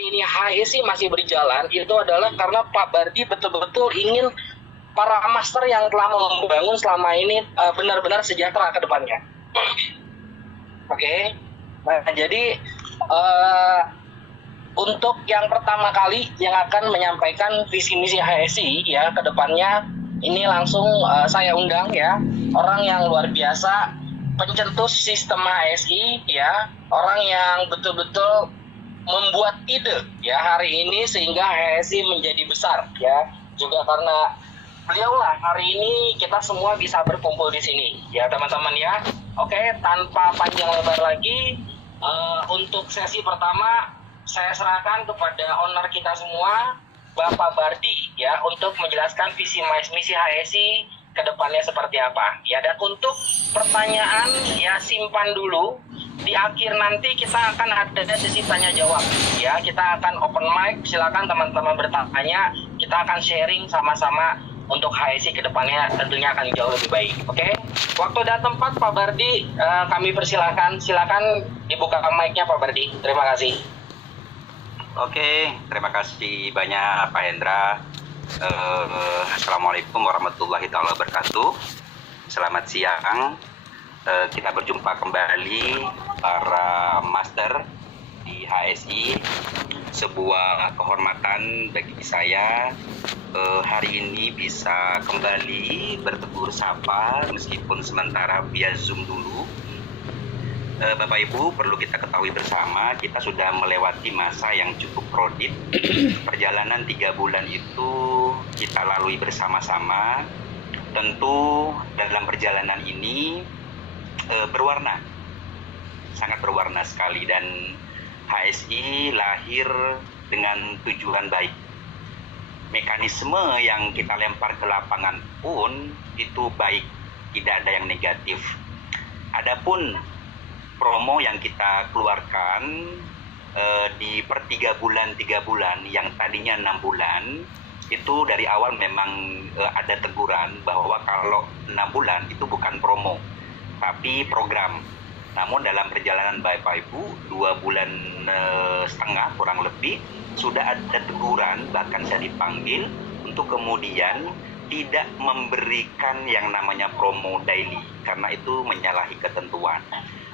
hari ini HSI masih berjalan itu adalah karena Pak Bardi betul-betul ingin para master yang telah membangun selama ini benar-benar sejahtera ke depannya. Oke. Nah, jadi untuk yang pertama kali yang akan menyampaikan visi misi HSI ya ke depannya, ini langsung saya undang ya orang yang luar biasa, pencetus sistem HSI ya, orang yang betul-betul membuat ide ya hari ini sehingga HSI menjadi besar ya, juga karena beliau lah hari ini kita semua bisa berkumpul di sini ya teman-teman ya. Oke, tanpa panjang lebar lagi, untuk sesi pertama saya serahkan kepada owner kita semua, Bapak Bardi ya, untuk menjelaskan visi misi HSI ke depannya seperti apa ya. Dan untuk pertanyaan ya simpan dulu, di akhir nanti kita akan ada sesi tanya jawab ya, kita akan open mic, silakan teman-teman bertanya, kita akan sharing sama-sama untuk HSI ke depannya tentunya akan jauh lebih baik. Oke, waktu dan tempat Pak Bardi kami persilakan, silakan dibuka mic-nya Pak Bardi. Terima kasih. Oke, terima kasih banyak Pak Hendra. Assalamualaikum warahmatullahi wabarakatuh. Selamat siang. Kita berjumpa kembali para master di HSI. Sebuah kehormatan bagi saya hari ini bisa kembali bertegur sapa meskipun sementara via Zoom dulu. Bapak Ibu, perlu kita ketahui bersama, kita sudah melewati masa yang cukup krodit. Perjalanan 3 bulan itu kita lalui bersama-sama. Tentu dalam perjalanan ini berwarna, sangat berwarna sekali, dan HSI lahir dengan tujuan baik. Mekanisme yang kita lempar ke lapangan pun itu baik, tidak ada yang negatif. Adapun promo yang kita keluarkan di per 3 bulan yang tadinya 6 bulan, itu dari awal memang ada teguran bahwa kalau 6 bulan itu bukan promo tapi program. Namun dalam perjalanan Bapak Ibu 2 bulan setengah kurang lebih sudah ada teguran, bahkan saya dipanggil untuk kemudian tidak memberikan yang namanya promo daily karena itu menyalahi ketentuan.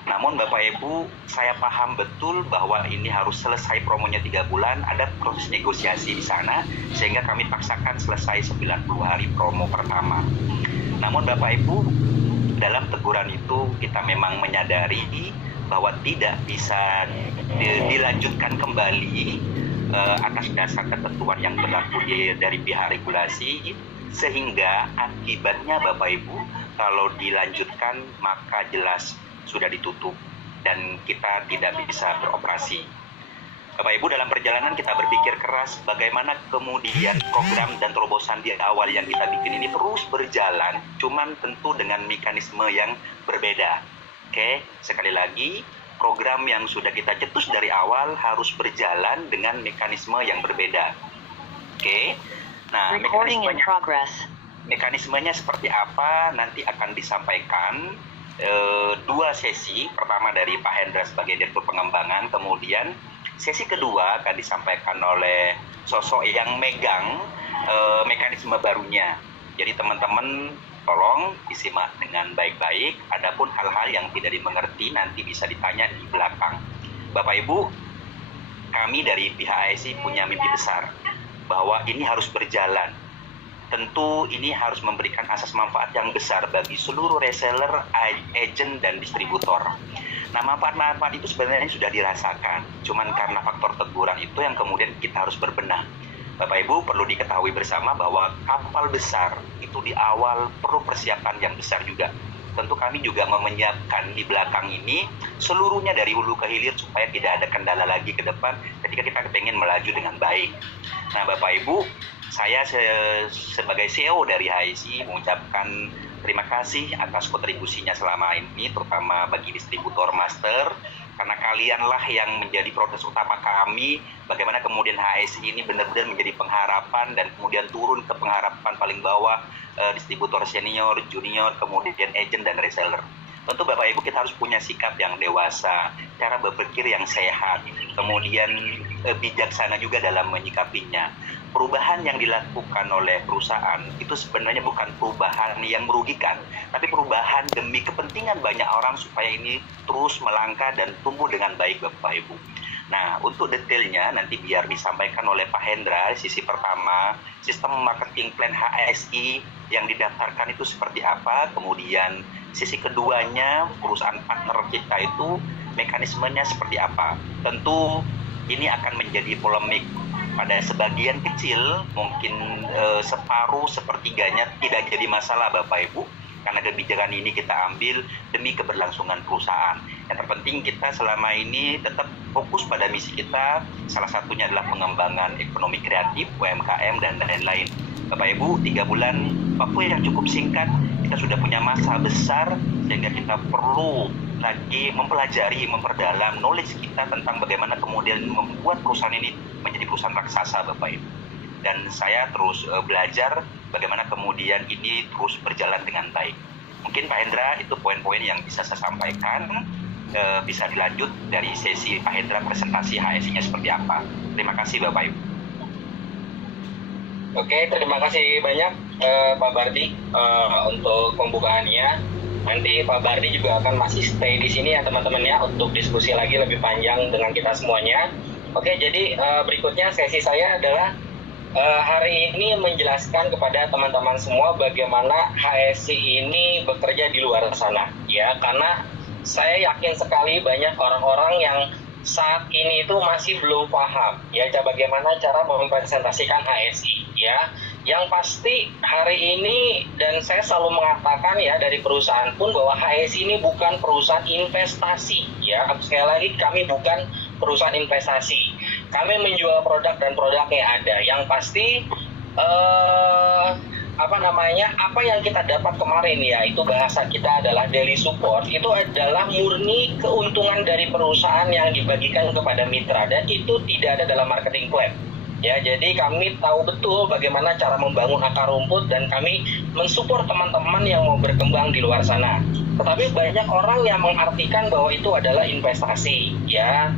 Namun Bapak Ibu, saya paham betul bahwa ini harus selesai promonya 3 bulan, ada proses negosiasi di sana, sehingga kami paksakan selesai 90 hari promo pertama. Namun Bapak Ibu, dalam teguran itu kita memang menyadari bahwa tidak bisa dilanjutkan kembali atas dasar ketentuan yang berlaku dari pihak regulasi, sehingga akibatnya Bapak Ibu, kalau dilanjutkan maka jelas sudah ditutup dan kita tidak bisa beroperasi. Bapak Ibu, dalam perjalanan kita berpikir keras bagaimana kemudian program dan terobosan di awal yang kita bikin ini terus berjalan, cuman tentu dengan mekanisme yang berbeda. Oke, sekali lagi, program yang sudah kita cetus dari awal harus berjalan dengan mekanisme yang berbeda. Oke, nah mekanismenya seperti apa nanti akan disampaikan. 2 sesi, pertama dari Pak Hendra sebagai Direktur Pengembangan, kemudian sesi kedua akan disampaikan oleh sosok yang megang mekanisme barunya. Jadi teman-teman tolong disimak dengan baik-baik, adapun hal-hal yang tidak dimengerti nanti bisa ditanya di belakang. Bapak Ibu, kami dari pihak HSI punya mimpi besar bahwa ini harus berjalan. Tentu ini harus memberikan asas manfaat yang besar bagi seluruh reseller, agent, dan distributor. Nah, manfaat-manfaat itu sebenarnya sudah dirasakan. Cuman karena faktor teguran itu yang kemudian kita harus berbenah. Bapak Ibu, perlu diketahui bersama bahwa kapal besar itu di awal perlu persiapan yang besar juga. Tentu kami juga menyiapkan di belakang ini seluruhnya dari hulu ke hilir supaya tidak ada kendala lagi ke depan ketika kita ingin melaju dengan baik. Nah, Bapak Ibu, saya sebagai CEO dari HSI mengucapkan terima kasih atas kontribusinya selama ini, terutama bagi distributor master, karena kalianlah yang menjadi protes utama kami, bagaimana kemudian HSI ini benar-benar menjadi pengharapan dan kemudian turun ke pengharapan paling bawah, distributor senior, junior, kemudian agent dan reseller. Tentu Bapak Ibu kita harus punya sikap yang dewasa, cara berpikir yang sehat, kemudian bijaksana juga dalam menyikapinya. Perubahan yang dilakukan oleh perusahaan itu sebenarnya bukan perubahan yang merugikan, tapi perubahan demi kepentingan banyak orang supaya ini terus melangkah dan tumbuh dengan baik Bapak Ibu. Nah, untuk detailnya nanti biar disampaikan oleh Pak Hendra. Sisi pertama, sistem marketing plan HSI yang didaftarkan itu seperti apa, kemudian sisi keduanya perusahaan partner kita itu mekanismenya seperti apa. Tentu ini akan menjadi polemik pada sebagian kecil, mungkin separuh sepertiganya tidak jadi masalah Bapak Ibu, karena kebijakan ini kita ambil demi keberlangsungan perusahaan. Yang terpenting kita selama ini tetap fokus pada misi kita, salah satunya adalah pengembangan ekonomi kreatif, UMKM, dan lain-lain. Bapak Ibu, 3 bulan waktu yang cukup singkat, kita sudah punya masa besar, sehingga kita perlu lagi mempelajari, memperdalam knowledge kita tentang bagaimana kemudian membuat perusahaan ini menjadi perusahaan raksasa Bapak Ibu. Dan saya terus belajar bagaimana kemudian ini terus berjalan dengan baik. Mungkin Pak Hendra itu poin-poin yang bisa saya sampaikan. Bisa dilanjut dari sesi Pak Hendra presentasi HSI-nya seperti apa. Terima kasih Bapak Ibu. Oke, terima kasih banyak Pak Bardi untuk pembukaannya. Nanti Pak Bardi juga akan masih stay di sini ya teman-teman ya, untuk diskusi lagi lebih panjang dengan kita semuanya. Oke, jadi berikutnya sesi saya adalah hari ini menjelaskan kepada teman-teman semua bagaimana HSI ini bekerja di luar sana ya, karena saya yakin sekali banyak orang-orang yang saat ini itu masih belum paham ya bagaimana cara mempresentasikan HSI ya. Yang pasti hari ini, dan saya selalu mengatakan ya dari perusahaan pun, bahwa HSI ini bukan perusahaan investasi ya. Sekali lagi, kami bukan perusahaan investasi. Kami menjual produk dan produknya ada. Yang pasti apa yang kita dapat kemarin ya, itu bahasa kita adalah daily support, itu adalah murni keuntungan dari perusahaan yang dibagikan kepada mitra, dan itu tidak ada dalam marketing plan. Ya, jadi kami tahu betul bagaimana cara membangun akar rumput, dan kami mensupport teman-teman yang mau berkembang di luar sana. Tetapi banyak orang yang mengartikan bahwa itu adalah investasi, ya.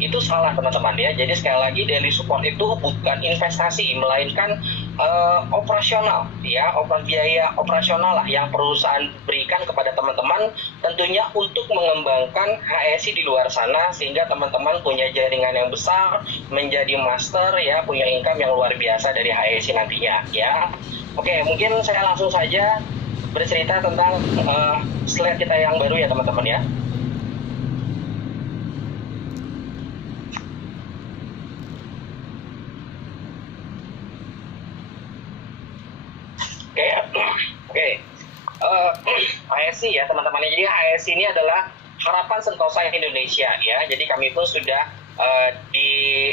Itu salah teman-teman ya. Jadi sekali lagi, daily support itu bukan investasi, melainkan operasional, ya, biaya operasional lah yang perusahaan berikan kepada teman-teman, tentunya untuk mengembangkan HSI di luar sana, sehingga teman-teman punya jaringan yang besar, menjadi master, ya, punya income yang luar biasa dari HSI nantinya, ya. Oke, mungkin saya langsung saja bercerita tentang slide kita yang baru ya teman-teman ya. Oke. HSI ya teman-teman. Jadi HSI ini adalah Harapan Sentosa Indonesia ya. Jadi kami pun sudah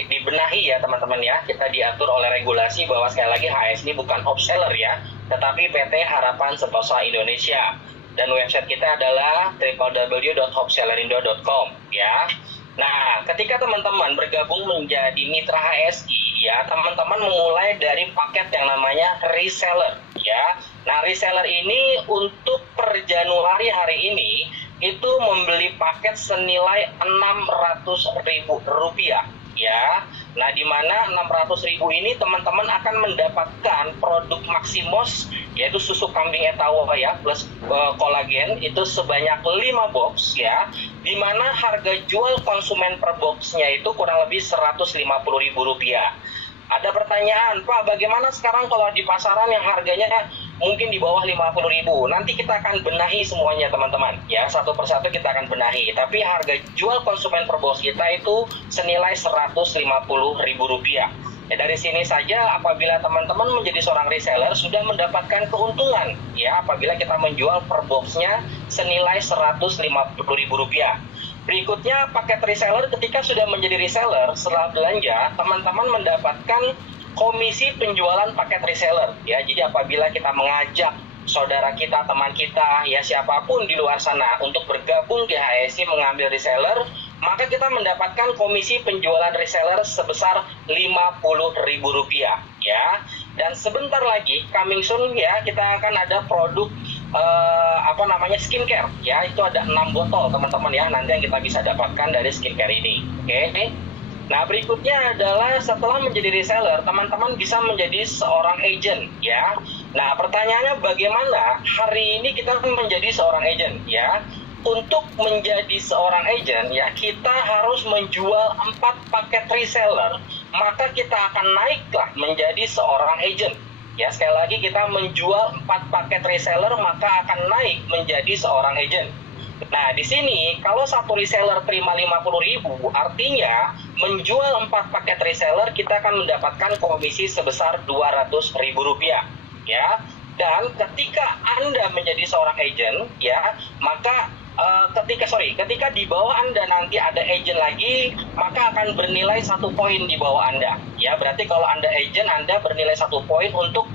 dibenahi ya teman-teman ya. Kita diatur oleh regulasi bahwa sekali lagi HSI ini bukan wholesaler ya, tetapi PT Harapan Sentosa Indonesia. Dan website kita adalah www.wholesalerindo.com ya. Nah, ketika teman-teman bergabung menjadi mitra HSI ya, teman-teman memulai dari paket yang namanya reseller ya. Nah, reseller ini untuk per Januari hari ini itu membeli paket senilai Rp600.000 ya. Nah, di mana 600.000 ini teman-teman akan mendapatkan produk Maximos, yaitu susu kambing etawa ya plus kolagen, itu sebanyak 5 box ya, di mana harga jual konsumen per boxnya itu kurang lebih Rp150.000. Ada pertanyaan, Pak, bagaimana sekarang kalau di pasaran yang harganya mungkin di bawah Rp50.000? Nanti kita akan benahi semuanya teman-teman ya, satu persatu kita akan benahi. Tapi harga jual konsumen per box kita itu senilai Rp150.000. Ya, dari sini saja apabila teman-teman menjadi seorang reseller sudah mendapatkan keuntungan ya, apabila kita menjual per boxnya senilai Rp150.000. Berikutnya paket reseller, ketika sudah menjadi reseller setelah belanja, teman-teman mendapatkan komisi penjualan paket reseller ya. Jadi apabila kita mengajak saudara kita, teman kita, ya siapapun di luar sana untuk bergabung di HSI mengambil reseller, maka kita mendapatkan komisi penjualan reseller sebesar Rp50.000 ya. Dan sebentar lagi coming soon ya, kita akan ada produk apa namanya skincare ya, itu ada 6 botol teman-teman ya, nanti yang kita bisa dapatkan dari skincare ini. Oke. Nah, berikutnya adalah setelah menjadi reseller, teman-teman bisa menjadi seorang agent ya. Nah, pertanyaannya bagaimana hari ini kita menjadi seorang agent ya? Untuk menjadi seorang agent ya, kita harus menjual 4 paket reseller, maka kita akan naiklah menjadi seorang agent. Ya, sekali lagi kita menjual 4 paket reseller maka akan naik menjadi seorang agent. Nah, di sini kalau satu reseller terima 50.000, artinya menjual 4 paket reseller kita akan mendapatkan komisi sebesar Rp200.000 ya. Dan ketika Anda menjadi seorang agent ya, maka ketika di bawah Anda nanti ada agent lagi, maka akan bernilai 1 poin di bawah Anda. Ya, berarti kalau Anda agent, Anda bernilai 1 poin untuk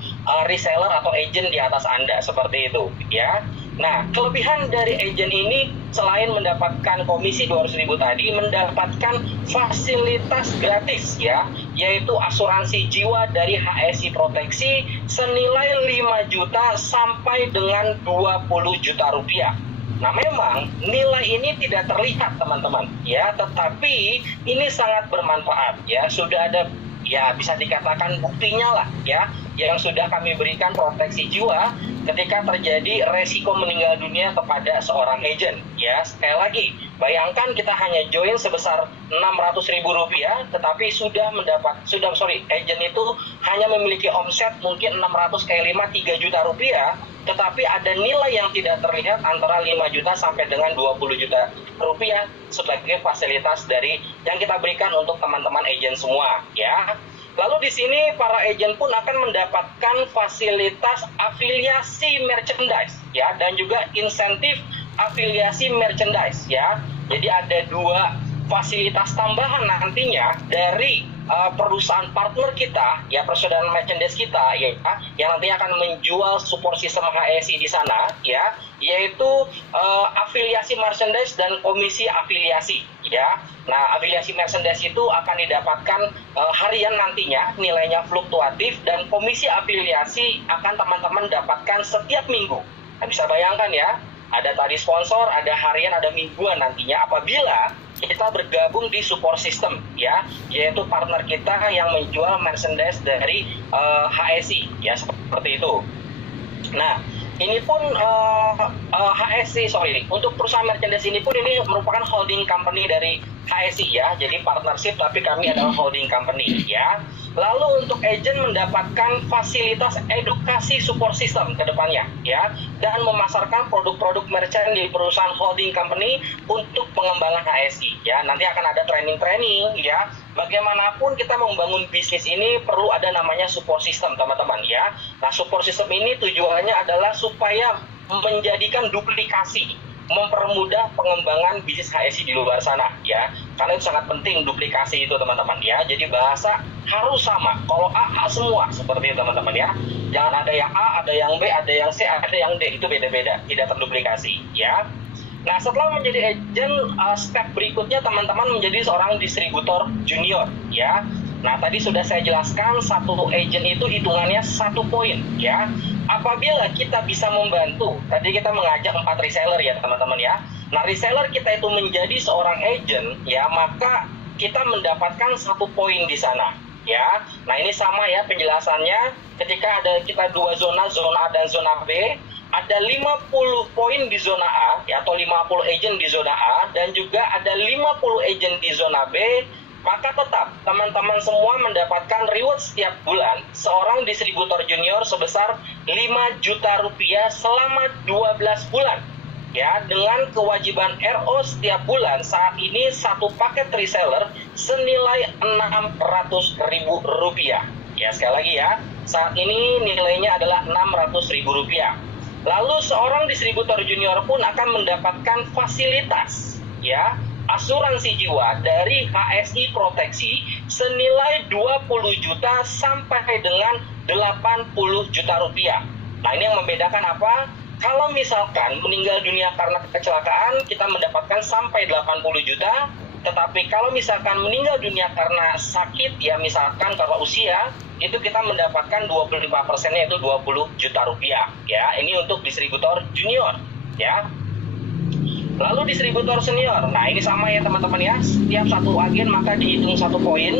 reseller atau agent di atas Anda, seperti itu ya. Nah, kelebihan dari agent ini selain mendapatkan komisi 200.000 tadi, mendapatkan fasilitas gratis ya, yaitu asuransi jiwa dari HSI Proteksi senilai 5 juta sampai dengan 20 juta rupiah. Nah, memang nilai ini tidak terlihat teman-teman ya, tetapi ini sangat bermanfaat ya. Sudah ada ya, bisa dikatakan buktinya lah ya, yang sudah kami berikan proteksi jiwa ketika terjadi resiko meninggal dunia kepada seorang agent ya. Sekali lagi, bayangkan kita hanya join sebesar Rp600.000, tetapi agent itu hanya memiliki omset mungkin 600 kali 5 3 juta rupiah, tetapi ada nilai yang tidak terlihat antara 5 juta sampai dengan 20 juta rupiah sebagai fasilitas dari yang kita berikan untuk teman-teman agent semua ya. Lalu di sini para agent pun akan mendapatkan fasilitas afiliasi merchandise ya, dan juga insentif afiliasi merchandise ya. Jadi ada 2 fasilitas tambahan nantinya dari perusahaan partner kita ya, persaudaraan merchandise kita ya, yang nantinya akan menjual support sistem HSI di sana ya, yaitu afiliasi merchandise dan komisi afiliasi ya. Nah, afiliasi merchandise itu akan didapatkan harian nantinya, nilainya fluktuatif, dan komisi afiliasi akan teman-teman dapatkan setiap minggu. Nah, bisa bayangkan ya, ada tadi sponsor, ada harian, ada mingguan nantinya apabila kita bergabung di support system ya, yaitu partner kita yang menjual merchandise dari HSI ya, seperti itu. Nah, ini pun untuk perusahaan merchandise ini pun ini merupakan holding company dari HSI ya, jadi partnership tapi kami adalah holding company ya. Lalu untuk agent mendapatkan fasilitas edukasi support system ke depannya ya, dan memasarkan produk-produk merchant di perusahaan holding company untuk pengembangan HSI ya. Nanti akan ada training-training ya. Bagaimanapun kita membangun bisnis ini perlu ada namanya support system teman-teman ya. Nah, support system ini tujuannya adalah supaya menjadikan duplikasi, mempermudah pengembangan bisnis HSI di luar sana ya, karena itu sangat penting duplikasi itu teman-teman ya. Jadi bahasa harus sama, kalau A semua seperti itu teman-teman ya, jangan ada yang A, ada yang B, ada yang C, ada yang D, itu beda-beda, tidak terduplikasi ya. Nah, setelah menjadi agent, step berikutnya teman-teman menjadi seorang distributor junior ya. Nah, tadi sudah saya jelaskan satu agent itu hitungannya 1 poin ya. Apabila kita bisa membantu, tadi kita mengajak 4 reseller ya teman-teman ya. Nah, reseller kita itu menjadi seorang agent ya, maka kita mendapatkan 1 poin di sana ya. Nah, ini sama ya penjelasannya, ketika ada kita 2 zona A dan zona B, ada 50 poin di zona A ya, atau 50 agent di zona A, dan juga ada 50 agent di zona B, maka tetap teman-teman semua mendapatkan reward setiap bulan seorang distributor junior sebesar 5 juta rupiah selama 12 bulan ya, dengan kewajiban RO setiap bulan. Saat ini satu paket reseller senilai Rp600.000 ya. Sekali lagi ya, saat ini nilainya adalah Rp600.000. Lalu seorang distributor junior pun akan mendapatkan fasilitas ya, asuransi jiwa dari HSI Proteksi senilai 20 juta sampai dengan 80 juta rupiah. Nah, ini yang membedakan apa? Kalau misalkan meninggal dunia karena kecelakaan, kita mendapatkan sampai 80 juta. Tetapi kalau misalkan meninggal dunia karena sakit, ya misalkan karena usia, itu kita mendapatkan 25%-nya itu 20 juta rupiah. Ya, ini untuk distributor junior. Ya. Lalu distributor senior, nah ini sama ya teman-teman ya, setiap satu agen maka dihitung 1 poin.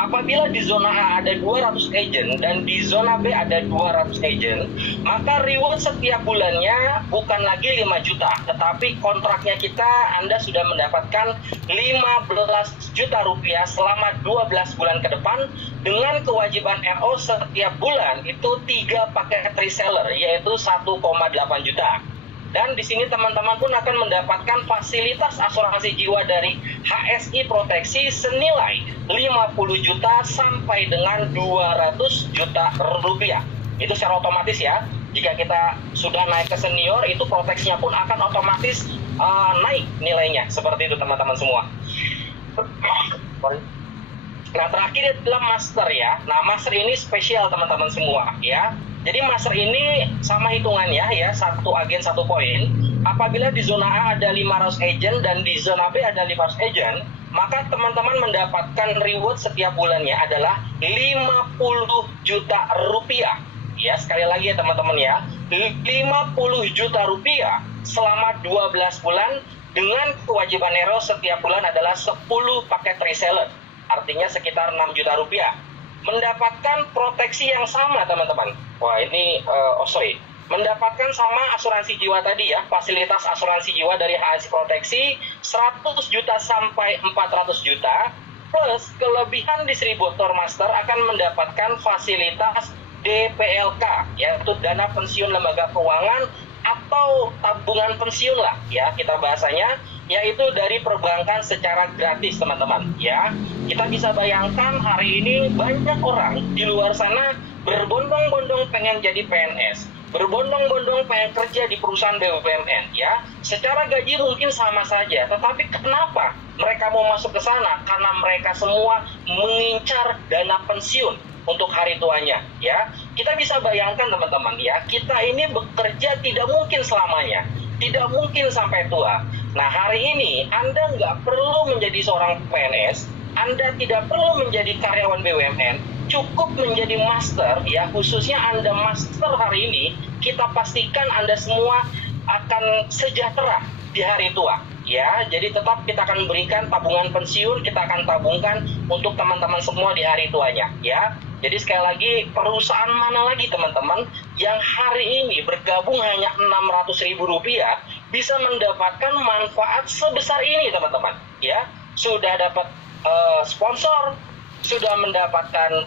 Apabila di zona A ada 200 agent dan di zona B ada 200 agent, maka reward setiap bulannya bukan lagi 5 juta, tetapi kontraknya kita Anda sudah mendapatkan 15 juta rupiah selama 12 bulan ke depan, dengan kewajiban RO setiap bulan itu 3 paket reseller, yaitu 1,8 juta. Dan di sini teman-teman pun akan mendapatkan fasilitas asuransi jiwa dari HSI Proteksi senilai 50 juta sampai dengan 200 juta rupiah. Itu secara otomatis ya. Jika kita sudah naik ke senior, itu proteksinya pun akan otomatis naik nilainya. Seperti itu teman-teman semua. Nah, terakhir adalah master ya. Nah, master ini spesial teman-teman semua ya. Jadi master ini sama hitungannya ya, 1 agen 1 poin. Apabila di zona A ada 500 agent dan di zona B ada 500 agent, maka teman-teman mendapatkan reward setiap bulannya adalah 50 juta rupiah. Ya, sekali lagi ya teman-teman ya, 50 juta rupiah selama 12 bulan dengan kewajiban RO setiap bulan adalah 10 paket reseller. Artinya sekitar 6 juta rupiah. Mendapatkan proteksi yang sama teman-teman. Wah ini, mendapatkan sama asuransi jiwa tadi ya, fasilitas asuransi jiwa dari HSI Proteksi 100 juta sampai 400 juta, plus kelebihan distributor master akan mendapatkan fasilitas DPLK, yaitu dana pensiun lembaga keuangan atau tabungan pensiun lah ya kita bahasanya, yaitu dari perbankan secara gratis teman-teman ya. Kita bisa bayangkan hari ini banyak orang di luar sana berbondong-bondong pengen jadi PNS, berbondong-bondong pengen kerja di perusahaan BUMN ya. Secara gaji mungkin sama saja, tetapi kenapa mereka mau masuk ke sana? Karena mereka semua mengincar dana pensiun untuk hari tuanya ya. Kita bisa bayangkan teman-teman ya, kita ini bekerja tidak mungkin selamanya, tidak mungkin sampai tua. Nah, hari ini Anda nggak perlu menjadi seorang PNS, Anda tidak perlu menjadi karyawan BUMN, cukup menjadi master ya, khususnya Anda master hari ini, kita pastikan Anda semua akan sejahtera di hari tua ya. Jadi tetap kita akan berikan tabungan pensiun, kita akan tabungkan untuk teman-teman semua di hari tuanya ya. Jadi sekali lagi, perusahaan mana lagi teman-teman yang hari ini bergabung hanya 600.000 rupiah bisa mendapatkan manfaat sebesar ini teman-teman ya. Sudah dapat sponsor, sudah mendapatkan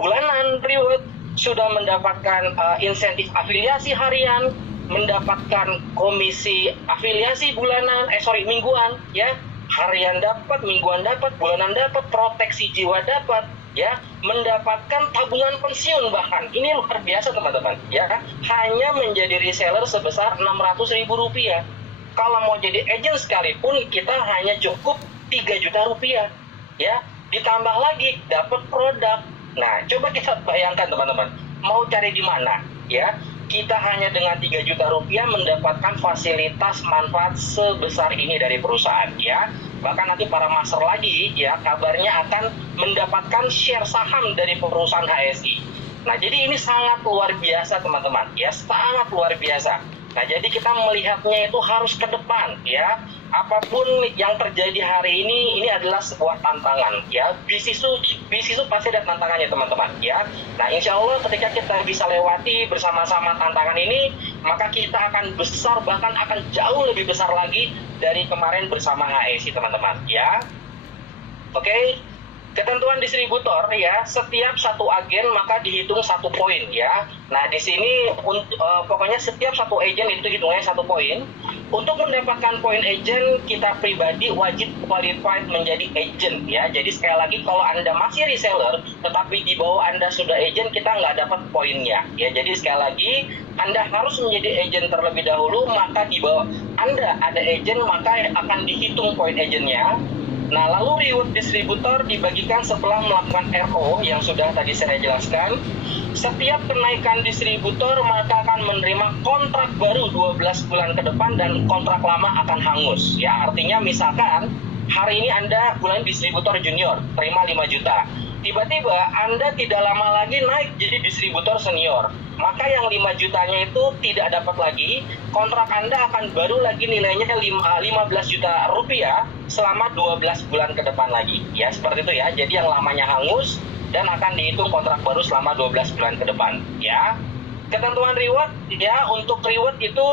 bulanan reward, sudah mendapatkan insentif afiliasi harian, mendapatkan komisi afiliasi bulanan, mingguan ya. Harian dapat, mingguan dapat, bulanan dapat, proteksi jiwa dapat ya, mendapatkan tabungan pensiun bahkan. Ini luar biasa teman-teman ya. Hanya menjadi reseller sebesar 600.000 rupiah. Kalau mau jadi agent sekalipun kita hanya cukup 3 juta rupiah ya. Ditambah lagi dapat produk. Nah, coba kita bayangkan teman-teman, mau cari di mana ya? Kita hanya dengan 3 juta rupiah mendapatkan fasilitas manfaat sebesar ini dari perusahaan ya. Bahkan nanti para master lagi ya, kabarnya akan mendapatkan share saham dari perusahaan HSI. Nah, jadi ini sangat luar biasa teman-teman ya, sangat luar biasa. Nah, jadi kita melihatnya itu harus ke depan ya. Apapun yang terjadi hari ini adalah sebuah tantangan ya. Bisnis itu pasti ada tantangannya teman-teman ya. Nah, insya Allah ketika kita bisa lewati bersama-sama tantangan ini, maka kita akan besar, bahkan akan jauh lebih besar lagi dari kemarin bersama HSI teman-teman ya. Oke. Ketentuan distributor ya, setiap satu agen maka dihitung 1 poin ya. Nah, di sini pokoknya setiap satu agen itu hitungnya 1 poin. Untuk mendapatkan poin agent, kita pribadi wajib qualified menjadi agent ya. Jadi sekali lagi, kalau Anda masih reseller tetapi di bawah Anda sudah agent, kita nggak dapat poinnya ya. Jadi sekali lagi, Anda harus menjadi agent terlebih dahulu, maka di bawah Anda ada agent maka akan dihitung poin agentnya. Nah, lalu reward distributor dibagikan setelah melakukan RO yang sudah tadi saya jelaskan. Setiap kenaikan distributor maka akan menerima kontrak baru 12 bulan ke depan dan kontrak lama akan hangus. Ya, artinya misalkan hari ini Anda bulan distributor junior, terima 5 juta. Tiba-tiba Anda tidak lama lagi naik jadi distributor senior. Maka yang 5 jutanya itu tidak dapat lagi, kontrak Anda akan baru lagi nilainya 15 juta rupiah selama 12 bulan ke depan lagi. Ya, seperti itu ya. Jadi yang lamanya hangus dan akan dihitung kontrak baru selama 12 bulan ke depan. Ya, ketentuan reward ya, untuk reward itu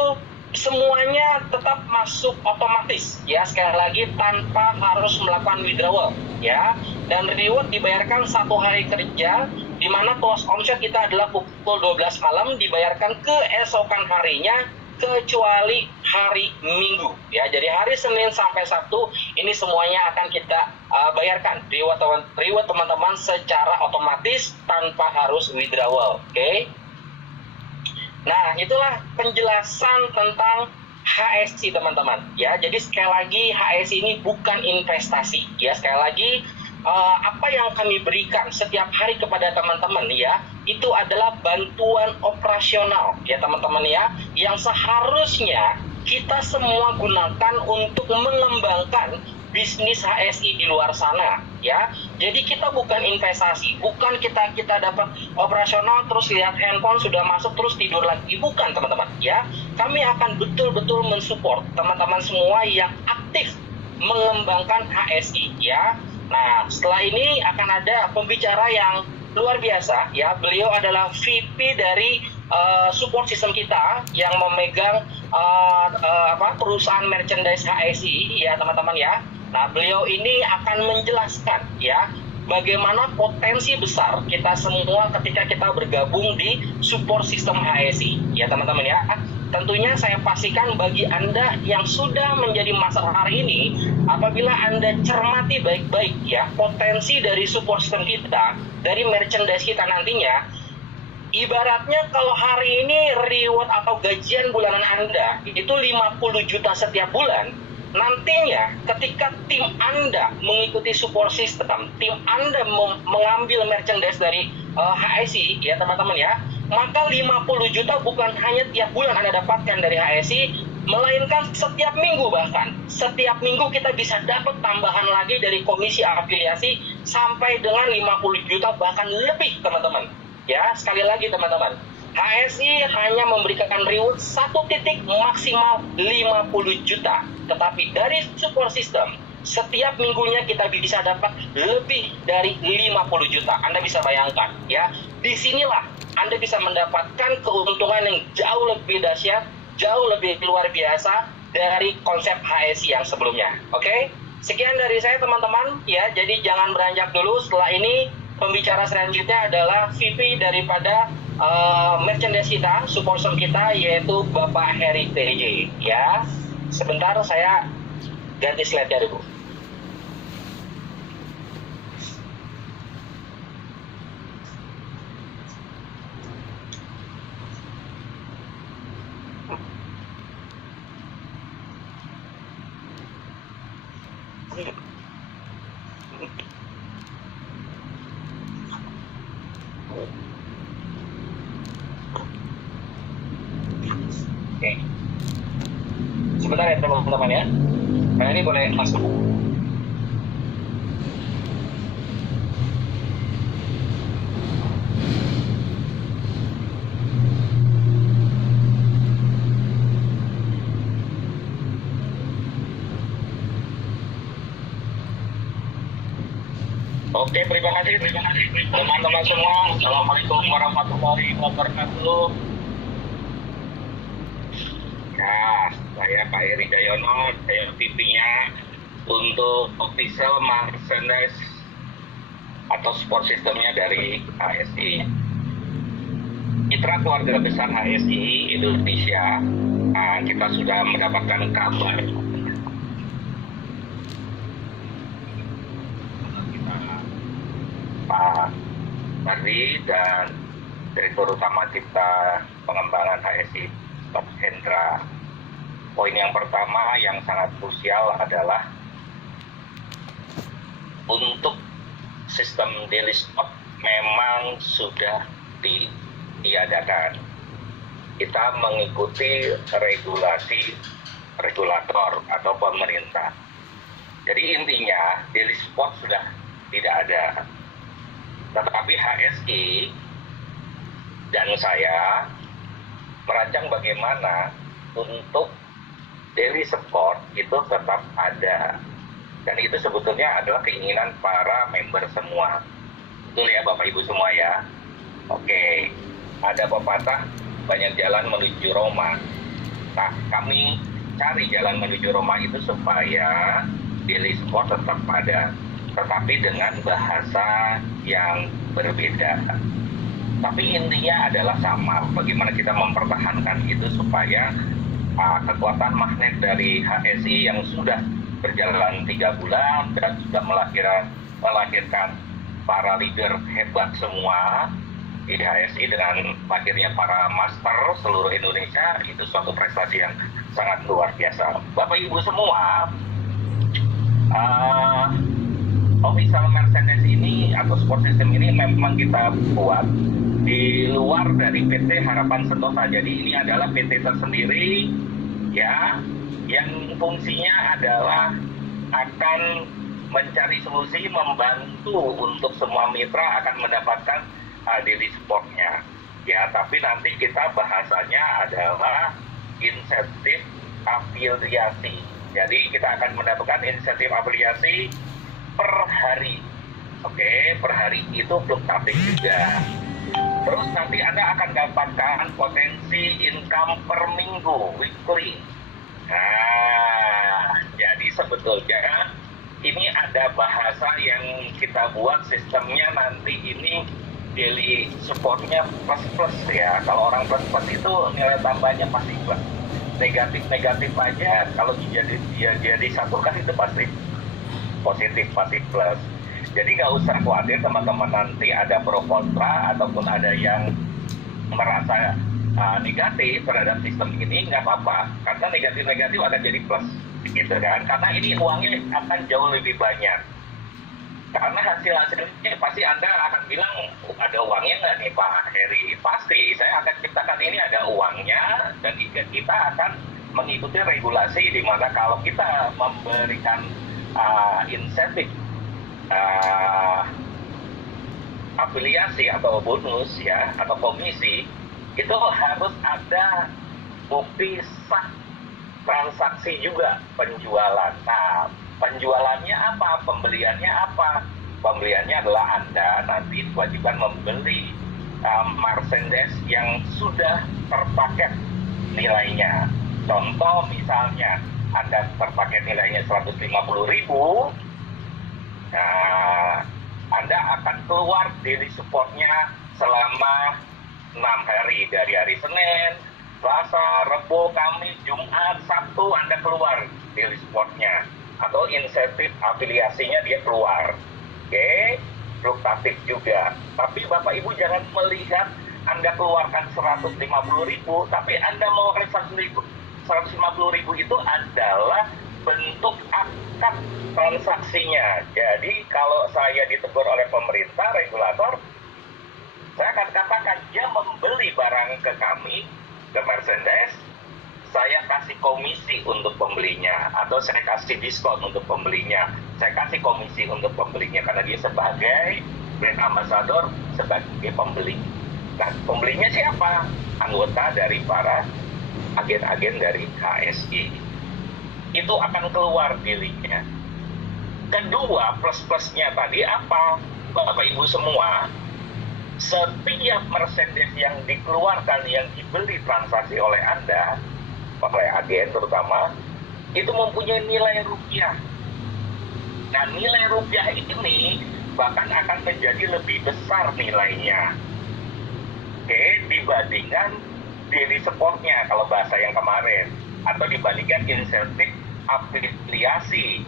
semuanya tetap masuk otomatis ya, sekali lagi tanpa harus melakukan withdrawal ya, dan reward dibayarkan 1 hari kerja, di mana close omset kita adalah pukul 12 malam, dibayarkan keesokan harinya kecuali hari Minggu ya. Jadi hari Senin sampai Sabtu ini semuanya akan kita bayarkan reward teman-teman secara otomatis tanpa harus withdrawal. Oke. Nah, itulah penjelasan tentang HSI teman-teman ya. Jadi sekali lagi HSI ini bukan investasi ya. Sekali lagi apa yang kami berikan setiap hari kepada teman-teman ya, itu adalah bantuan operasional ya teman-teman ya, yang seharusnya kita semua gunakan untuk mengembangkan bisnis HSI di luar sana ya. Jadi kita bukan investasi, bukan kita dapat operasional terus lihat handphone sudah masuk terus tidur lagi, bukan teman-teman ya. Kami akan betul-betul mensupport teman-teman semua yang aktif mengembangkan HSI ya. Nah, setelah ini akan ada pembicara yang luar biasa ya. Beliau adalah VP dari support system kita yang memegang perusahaan merchandise HSI ya teman-teman ya. Nah, beliau ini akan menjelaskan ya bagaimana potensi besar kita semua ketika kita bergabung di support system HSI ya teman-teman ya. Tentunya saya pastikan bagi Anda yang sudah menjadi master hari ini, apabila Anda cermati baik-baik ya potensi dari support system kita, dari merchandise kita nantinya, ibaratnya kalau hari ini reward atau gajian bulanan Anda itu 50 juta setiap bulan, nantinya ketika tim Anda mengikuti support system, tim Anda mengambil merchandise dari HSI ya teman-teman ya, maka 50 juta bukan hanya tiap bulan Anda dapatkan dari HSI, melainkan setiap minggu. Bahkan setiap minggu kita bisa dapat tambahan lagi dari komisi afiliasi sampai dengan 50 juta bahkan lebih teman-teman ya. Sekali lagi teman-teman, HSI hanya memberikan reward 1 titik maksimal 50 juta, tetapi dari support system setiap minggunya kita bisa dapat lebih dari 50 juta. Anda bisa bayangkan ya, disinilah Anda bisa mendapatkan keuntungan yang jauh lebih dahsyat, jauh lebih luar biasa dari konsep HSI yang sebelumnya. Oke, sekian dari saya teman-teman ya. Jadi jangan beranjak dulu. Setelah ini pembicara selanjutnya adalah VP daripada merchandise kita, support system kita, yaitu Bapak Heri TJ ya. Sebentar saya ganti slide-nya dulu. Oke. Sebentar ya teman-teman ya. Nah, ini boleh masuk. Oke, terima kasih teman-teman semua. Assalamualaikum warahmatullahi wabarakatuh. Nah, saya Pak Heri Jayono, saya VP-nya untuk official merchandise atau support systemnya dari HSI. Mitra keluarga besar HSI Indonesia, kita sudah mendapatkan kabar Pak Bardi dan Direktur Utama kita pengembangan HSI, Pak Hendra. Poin yang pertama yang sangat krusial adalah untuk sistem daily stock memang sudah diadakan. Kita mengikuti regulasi regulator atau pemerintah. Jadi intinya daily sport sudah tidak ada. Tetapi HSI dan saya merancang bagaimana untuk daily sport itu tetap ada. Dan itu sebetulnya adalah keinginan para member semua. Betul ya Bapak Ibu semua ya. Oke, ada pepatah banyak jalan menuju Roma. Nah, kami cari jalan menuju Roma itu supaya daily sport tetap ada, tetapi dengan bahasa yang berbeda. Tapi intinya adalah sama, bagaimana kita mempertahankan itu supaya kekuatan magnet dari HSI yang sudah berjalan 3 bulan dan sudah melahirkan para leader hebat semua di HSI dengan lahirnya para master seluruh Indonesia, itu suatu prestasi yang sangat luar biasa. Bapak Ibu semua, official Mercedes ini atau sport system ini memang kita buat di luar dari PT Harapan Sentosa. Jadi ini adalah PT tersendiri ya, yang fungsinya adalah akan mencari solusi, membantu untuk semua mitra akan mendapatkan daily sportnya ya. Tapi nanti kita bahasanya adalah insentif afiliasi. Jadi kita akan mendapatkan insentif afiliasi per hari. Oke, per hari itu fluktuatif juga. Terus nanti Anda akan dapatkan potensi income per minggu, weekly. Nah, jadi sebetulnya ini ada bahasa yang kita buat sistemnya nanti ini daily supportnya plus ya. Kalau orang plus itu nilai tambahnya pasti plus. Negatif aja kalau jadi satu kan itu pasti positif, pasti plus. Jadi nggak usah khawatir teman-teman nanti ada pro kontra ataupun ada yang merasa negatif terhadap sistem ini, nggak apa-apa, karena negatif akan jadi plus gitu kan, karena ini uangnya akan jauh lebih banyak. Karena hasilnya pasti Anda akan bilang ada uangnya nggak nih Pak Heri? Pasti, saya akan ciptakan ini ada uangnya, dan kita akan mengikuti regulasi di mana kalau kita memberikan insentif afiliasi atau bonus ya, atau komisi, itu harus ada bukti sah transaksi juga penjualan. Nah, penjualannya apa? Pembeliannya apa? Pembeliannya adalah Anda nanti kewajiban membeli merchandise yang sudah terpaket nilainya. Contoh misalnya Anda terpaket nilainya 150.000, nah, Anda akan keluar daily supportnya selama 6 hari, dari hari Senin, Selasa, Rabu, Kamis, Jumat, Sabtu Anda keluar daily supportnya, atau insentif afiliasinya dia keluar. Oke, fluktuatif juga. Tapi Bapak Ibu jangan melihat Anda keluarkan 150.000, tapi Anda mengeluarkan 150.000 itu adalah bentuk akad transaksinya. Jadi kalau saya ditegur oleh pemerintah, regulator, saya akan katakan dia membeli barang ke kami, ke merchandise, saya kasih komisi untuk pembelinya, atau saya kasih diskon untuk pembelinya, saya kasih komisi untuk pembelinya, karena dia sebagai brand ambassador, sebagai pembeli. Nah, pembelinya siapa? Anggota dari para agen-agen dari HSI. Itu akan keluar dealingnya. Kedua, plus-plusnya tadi apa? Bapak Ibu semua, setiap merchandise yang dikeluarkan, yang dibeli transaksi oleh Anda, oleh agen terutama, itu mempunyai nilai rupiah. Nah, nilai rupiah ini bahkan akan menjadi lebih besar nilainya, oke, dibandingkan daily supportnya kalau bahasa yang kemarin, atau dibandingkan insentif afiliasi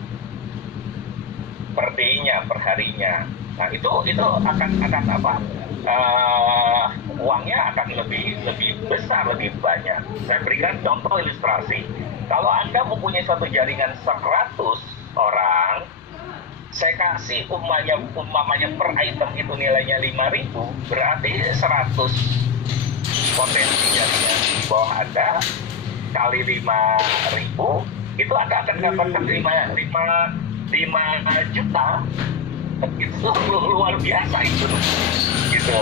pertinya, perharinya. Nah, itu akan apa? Uangnya akan lebih besar, lebih banyak. Saya berikan contoh ilustrasi. Kalau Anda mempunyai satu jaringan 100 orang, saya kasih umpamanya per item itu nilainya 5.000, berarti 100 potensi jaringan di bawah Anda kali 5.000, itu Anda akan dapatkan 5 juta, itu luar biasa itu, gitu.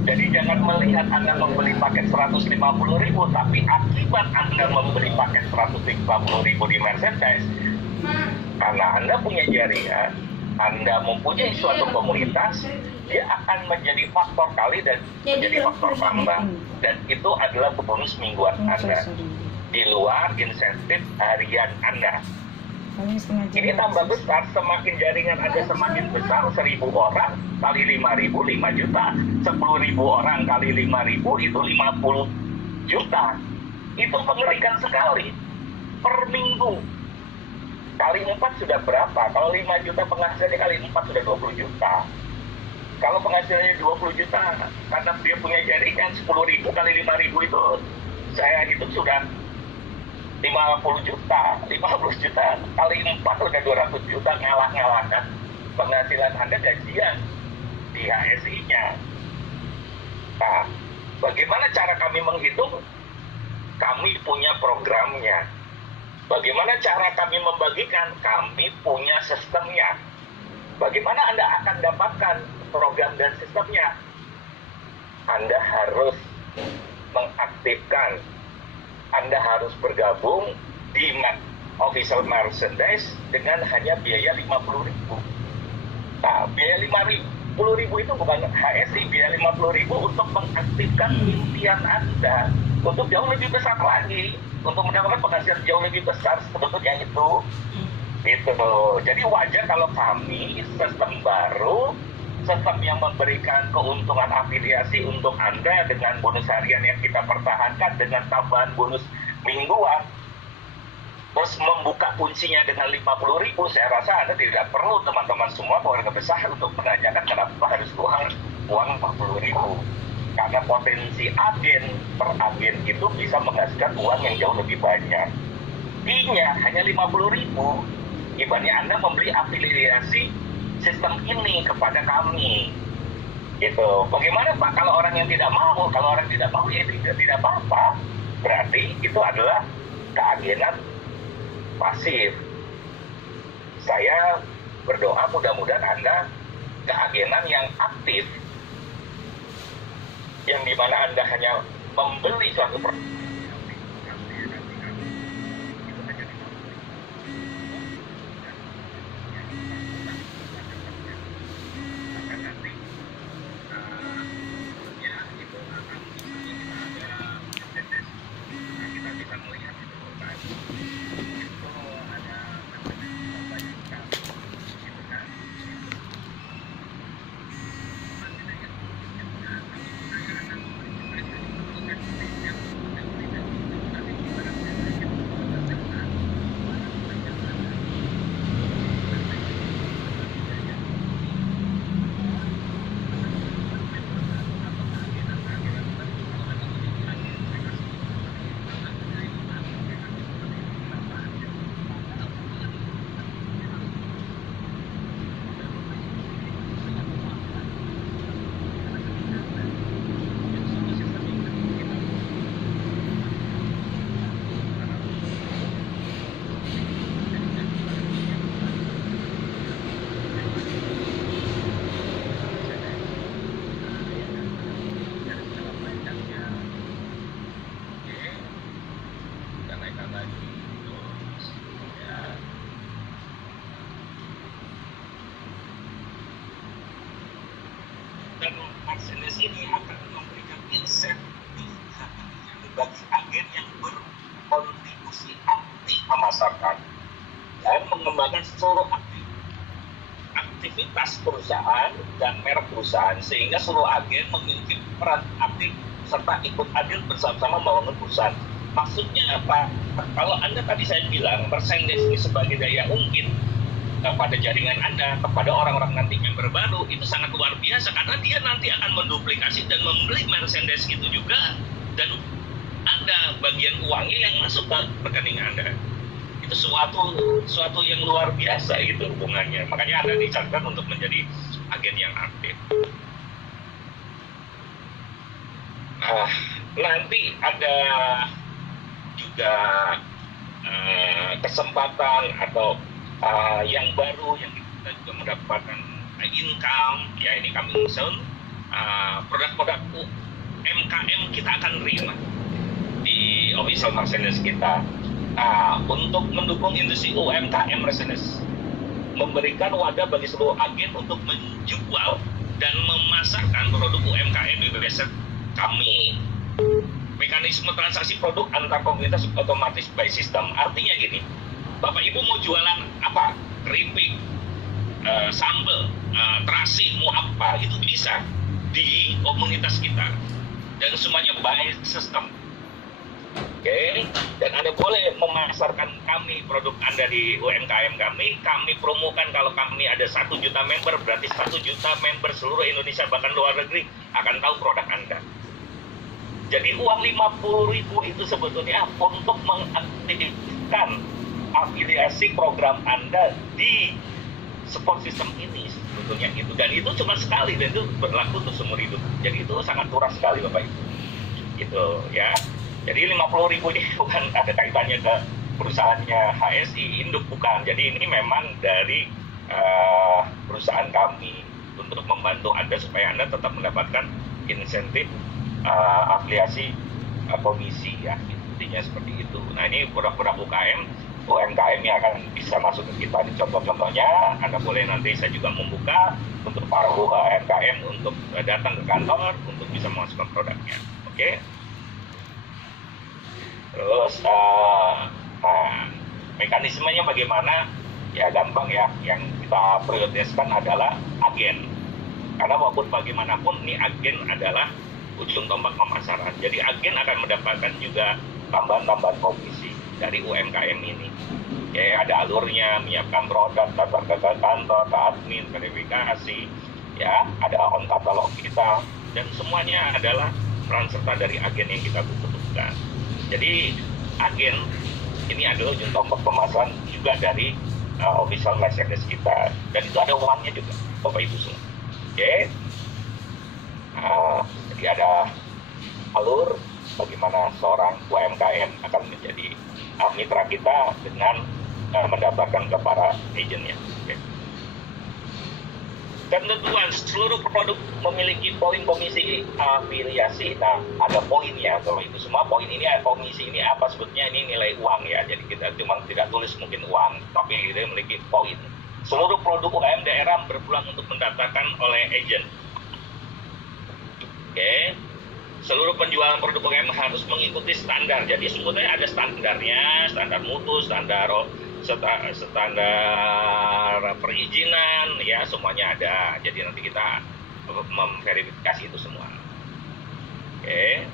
Jadi jangan melihat Anda membeli paket 150.000, tapi akibat Anda membeli paket 150.000 di Mercedes, karena Anda punya jaringan, Anda mempunyai suatu komunitas, dia akan menjadi faktor kali dan menjadi faktor tambah. Dan itu adalah bonus mingguan Anda, di luar insentif harian Anda. Ini tambah besar, semakin jaringan Anda semakin besar, 1.000 orang kali 5.000, 5 juta. 10.000 orang kali 5.000, itu 50 juta. Itu mengerikan sekali. Per minggu. Kali 4 sudah berapa? Kalau 5 juta penghasilannya kali 4 sudah 20 juta. Kalau penghasilannya 20 juta, karena dia punya jaringan 10.000 kali 5.000 itu, saya hitung sudah 50 juta, 50 juta kali 4 udah 200 juta, ngalah-ngalahkan penghasilan Anda gajian di HSI-nya. Nah, bagaimana cara kami menghitung? Kami punya programnya. Bagaimana cara kami membagikan? Kami punya sistemnya. Bagaimana Anda akan dapatkan program dan sistemnya? Anda harus mengaktifkan, Anda harus bergabung di official merchandise dengan hanya biaya 50.000. Nah, biaya 50.000 itu bukan HSI, biaya 50.000 untuk mengaktifkan impian Anda untuk jauh lebih besar lagi, untuk mendapatkan penghasilan jauh lebih besar sebetulnya itu. Itu. Jadi wajar kalau kami sistem baru, sistem yang memberikan keuntungan afiliasi untuk Anda dengan bonus harian yang kita pertahankan dengan tambahan bonus mingguan, terus membuka kuncinya dengan 50.000, saya rasa Anda tidak perlu, teman-teman semua keluarga besar, untuk menanyakan kenapa harus keluar uang 40.000. Karena potensi agen per agen itu bisa menghasilkan uang yang jauh lebih banyak. Fee-nya hanya 50.000. Ibaratnya Anda membeli afiliasi sistem ini kepada kami. Gitu. Bagaimana Pak kalau orang yang tidak mau? Kalau orang tidak mau ya tidak apa-apa. Berarti itu adalah keagenan pasif. Saya berdoa mudah-mudahan Anda keagenan yang aktif, yang dimana Anda hanya membeli suatu produk. Dan merchandise ini akan memberikan insentif bagi agen yang berkontribusi aktif memasarkan dan mengembangkan seluruh aktivitas perusahaan dan merek perusahaan, sehingga seluruh agen memiliki peran aktif serta ikut andil bersama-sama membangun perusahaan. Maksudnya apa? Kalau Anda tadi saya bilang merchandise ini sebagai daya ungkit kepada jaringan Anda, kepada orang-orang nanti member baru, itu sangat luar biasa, karena dia nanti akan menduplikasi dan membeli merchandise itu juga, dan ada bagian uangnya yang masuk ke rekening Anda. Itu suatu yang luar biasa itu hubungannya. Makanya Anda dicatatkan untuk menjadi agen yang aktif. Nanti ada juga kesempatan atau yang baru yang kita juga mendapatkan income ya, ini coming soon. Produk-produk UMKM kita akan terima di official merchandise kita. Untuk mendukung industri UMKM merchandise, memberikan wadah bagi seluruh agen untuk menjual dan memasarkan produk UMKM di website kami. Mekanisme transaksi produk antar komunitas otomatis by system. Artinya gini, Bapak Ibu mau jualan apa? Keripik, sambal, terasi, mau apa, itu bisa di komunitas kita. Dan semuanya by system. Oke, dan Anda boleh memasarkan kami, produk Anda di UMKM kami promokan. Kalau kami ada 1 juta member, berarti 1 juta member seluruh Indonesia, bahkan luar negeri, akan tahu produk Anda. Jadi uang 50.000 itu sebetulnya untuk mengaktifkan afiliasi program Anda di support system ini sebetulnya itu. Dan itu cuma sekali, dan itu berlaku untuk seumur hidup. Jadi itu sangat murah sekali Bapak Ibu. Gitu ya. Jadi 50.000 ini bukan ada kaitannya ke perusahaannya HSI, induk bukan. Jadi ini memang dari perusahaan kami untuk membantu Anda supaya Anda tetap mendapatkan insentif afiliasi komisi ya, intinya seperti itu. Nah ini produk-produk UMKM yang akan bisa masuk ke kita. Di contoh-contohnya, Anda boleh nanti saya juga membuka untuk para UMKM untuk datang ke kantor untuk bisa memasukkan produknya. Oke. Terus mekanismenya bagaimana? Ya gampang ya. Yang kita prioritaskan adalah agen. Karena walaupun bagaimanapun ini agen adalah ujung tombak pemasaran. Jadi agen akan mendapatkan juga tambahan-tambahan komisi dari UMKM ini. Ya ada alurnya, menyiapkan produk, datang ke kantor, ke admin, verifikasi, ya ada on katalog kita, dan semuanya adalah peran serta dari agen yang kita butuhkan. Jadi agen ini adalah ujung tombak pemasaran juga dari official merchandise kita, dan itu ada uangnya juga, Bapak Ibu semua. Oke. Jadi ada alur bagaimana seorang UMKM akan menjadi mitra kita dengan mendaftarkan ke para agennya. Okay. Ketentuan seluruh produk memiliki poin komisi afiliasi. Nah, ada poinnya. Kalau itu semua poin ini, komisi ini apa sebetulnya, ini nilai uang ya. Jadi kita cuma tidak tulis mungkin uang, tapi kita memiliki poin. Seluruh produk UMKM daerah berpeluang untuk mendaftarkan oleh agen. Oke. Seluruh penjualan produk UMKM harus mengikuti standar. Jadi sebetulnya ada standarnya, standar mutu, standar perizinan, ya semuanya ada. Jadi nanti kita memverifikasi itu semua. Oke.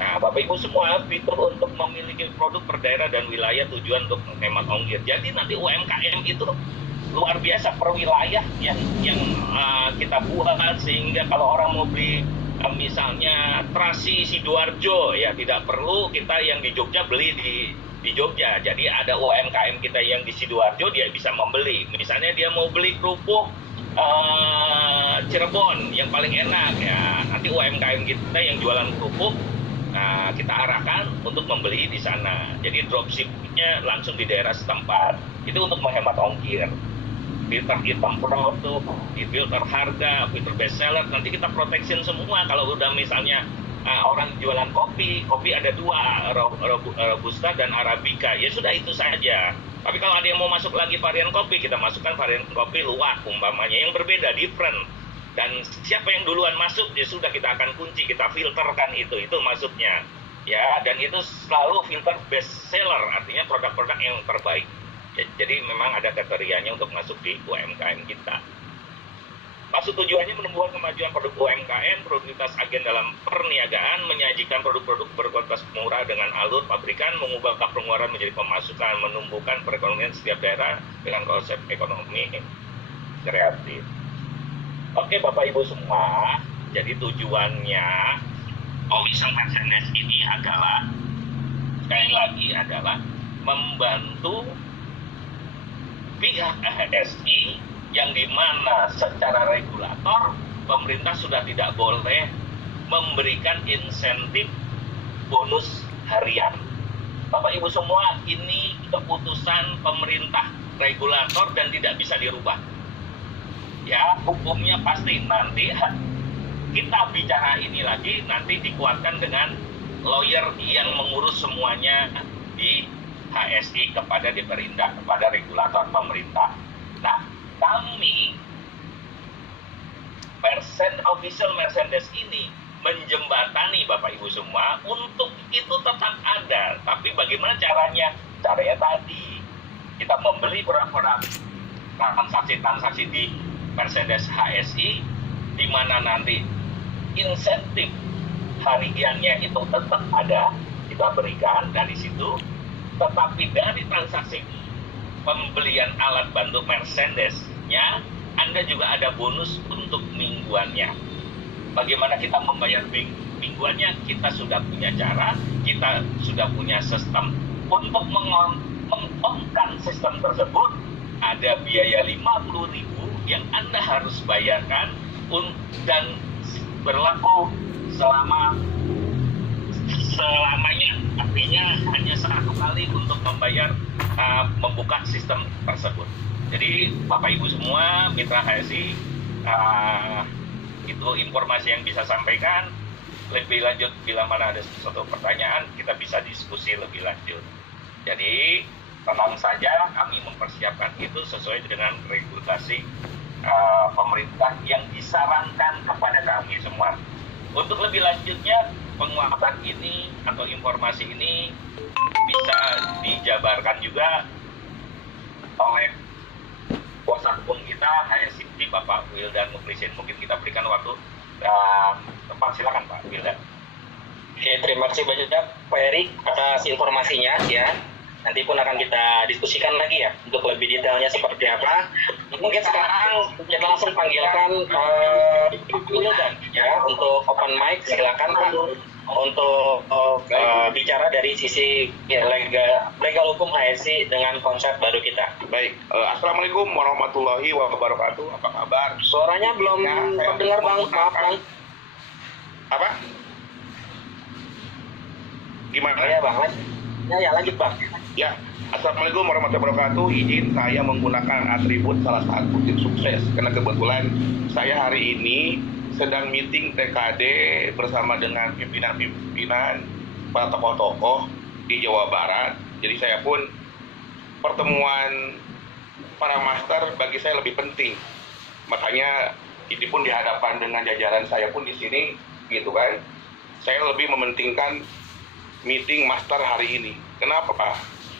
Nah, Bapak Ibu semua, fitur untuk memiliki produk per daerah dan wilayah tujuan untuk menghemat ongkir. Jadi nanti UMKM itu luar biasa per wilayah yang kita buat, sehingga kalau orang mau beli misalnya terasi Sidoarjo ya tidak perlu kita yang di Jogja beli di Jogja. Jadi ada UMKM kita yang di Sidoarjo, dia bisa membeli. Misalnya dia mau beli kerupuk Cirebon yang paling enak ya, nanti UMKM kita yang jualan kerupuk kita arahkan untuk membeli di sana. Jadi dropshipnya langsung di daerah setempat. Itu untuk menghemat ongkir. Filter hitam produk, filter harga, filter best seller, nanti kita protection semua. Kalau udah misalnya orang jualan kopi ada 2, Robusta dan Arabica, ya sudah itu saja. Tapi kalau ada yang mau masuk lagi varian kopi, kita masukkan varian kopi luwak umpamanya yang berbeda, different. Dan siapa yang duluan masuk, ya sudah kita akan kunci, kita filterkan itu masuknya. Ya, dan itu selalu filter best seller, artinya produk-produk yang terbaik. Ya, jadi memang ada kriterianya untuk masuk di UMKM kita. Maksud tujuannya menumbuhkan kemajuan produk UMKM, produktivitas agen dalam perniagaan, menyajikan produk-produk berkualitas murah dengan alur pabrikan, mengubah pengeluaran menjadi pemasukan, menumbuhkan perekonomian setiap daerah dengan konsep ekonomi kreatif. Oke Bapak Ibu semua, jadi tujuannya official merchandise ini adalah, sekali lagi adalah membantu pihak HSI yang dimana secara regulator pemerintah sudah tidak boleh memberikan insentif bonus harian Bapak Ibu semua, ini keputusan pemerintah regulator dan tidak bisa dirubah. Ya, hukumnya pasti nanti kita bicara ini lagi, nanti dikuatkan dengan lawyer yang mengurus semuanya di HSI kepada Diperindak, kepada regulator pemerintah. Nah, kami official Mercedes ini menjembatani Bapak Ibu semua untuk itu tetap ada. Tapi bagaimana caranya? Caranya tadi kita membeli produk-produk transaksi-transaksi di Mercedes HSI, di mana nanti insentif hariannya itu tetap ada, kita berikan dari situ. Tetapi dari transaksi pembelian alat bantu Mercedes-nya, Anda juga ada bonus untuk mingguannya. Bagaimana kita membayar mingguannya? Kita sudah punya cara, kita sudah punya sistem. Untuk mengongkan sistem tersebut, ada biaya 50.000 yang Anda harus bayarkan dan berlaku selamanya. Artinya hanya satu kali untuk membuka sistem tersebut. Jadi Bapak Ibu semua, mitra HSI, itu informasi yang bisa sampaikan. Lebih lanjut bila mana ada suatu pertanyaan, kita bisa diskusi lebih lanjut. Jadi tenang saja, kami mempersiapkan itu sesuai dengan regulasi pemerintah yang disarankan kepada kami semua. Untuk lebih lanjutnya, penguatan ini atau informasi ini bisa dijabarkan juga oleh kuasa hukum kita HSI Bapak Wildan Muklisin. Mungkin kita berikan waktu dan tempat. Silakan Pak Wildan. Oke, terima kasih banyak Pak Erik atas informasinya ya. Nanti pun akan kita diskusikan lagi ya untuk lebih detailnya seperti apa. Mungkin sekarang kita langsung panggilkan Wildan ya untuk open mic. Silakan Pak untuk bicara dari sisi legal hukum HSI dengan konsep baru kita. Baik, Assalamualaikum warahmatullahi wabarakatuh. Apa kabar? Suaranya belum terdengar Bang, maaf Bang. Apa? Gimana? Ya Bang, ya lanjut Bang. Ya, Assalamualaikum warahmatullahi wabarakatuh. Izin saya menggunakan atribut salah satu tim sukses karena kebetulan saya hari ini sedang meeting TKD bersama dengan pimpinan-pimpinan para tokoh-tokoh di Jawa Barat. Jadi saya pun pertemuan para master bagi saya lebih penting. Makanya ini pun di hadapan dengan jajaran saya pun di sini gitu kan. Saya lebih mementingkan meeting master hari ini. Kenapa Pak?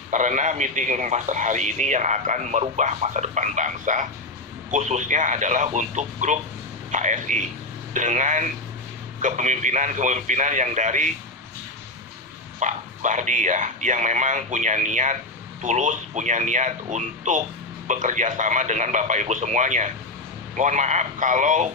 Karena meeting master hari ini yang akan merubah masa depan bangsa, khususnya adalah untuk grup HSI dengan kepemimpinan yang dari Pak Bardi ya, yang memang punya niat tulus, punya niat untuk bekerja sama dengan Bapak Ibu semuanya. Mohon maaf kalau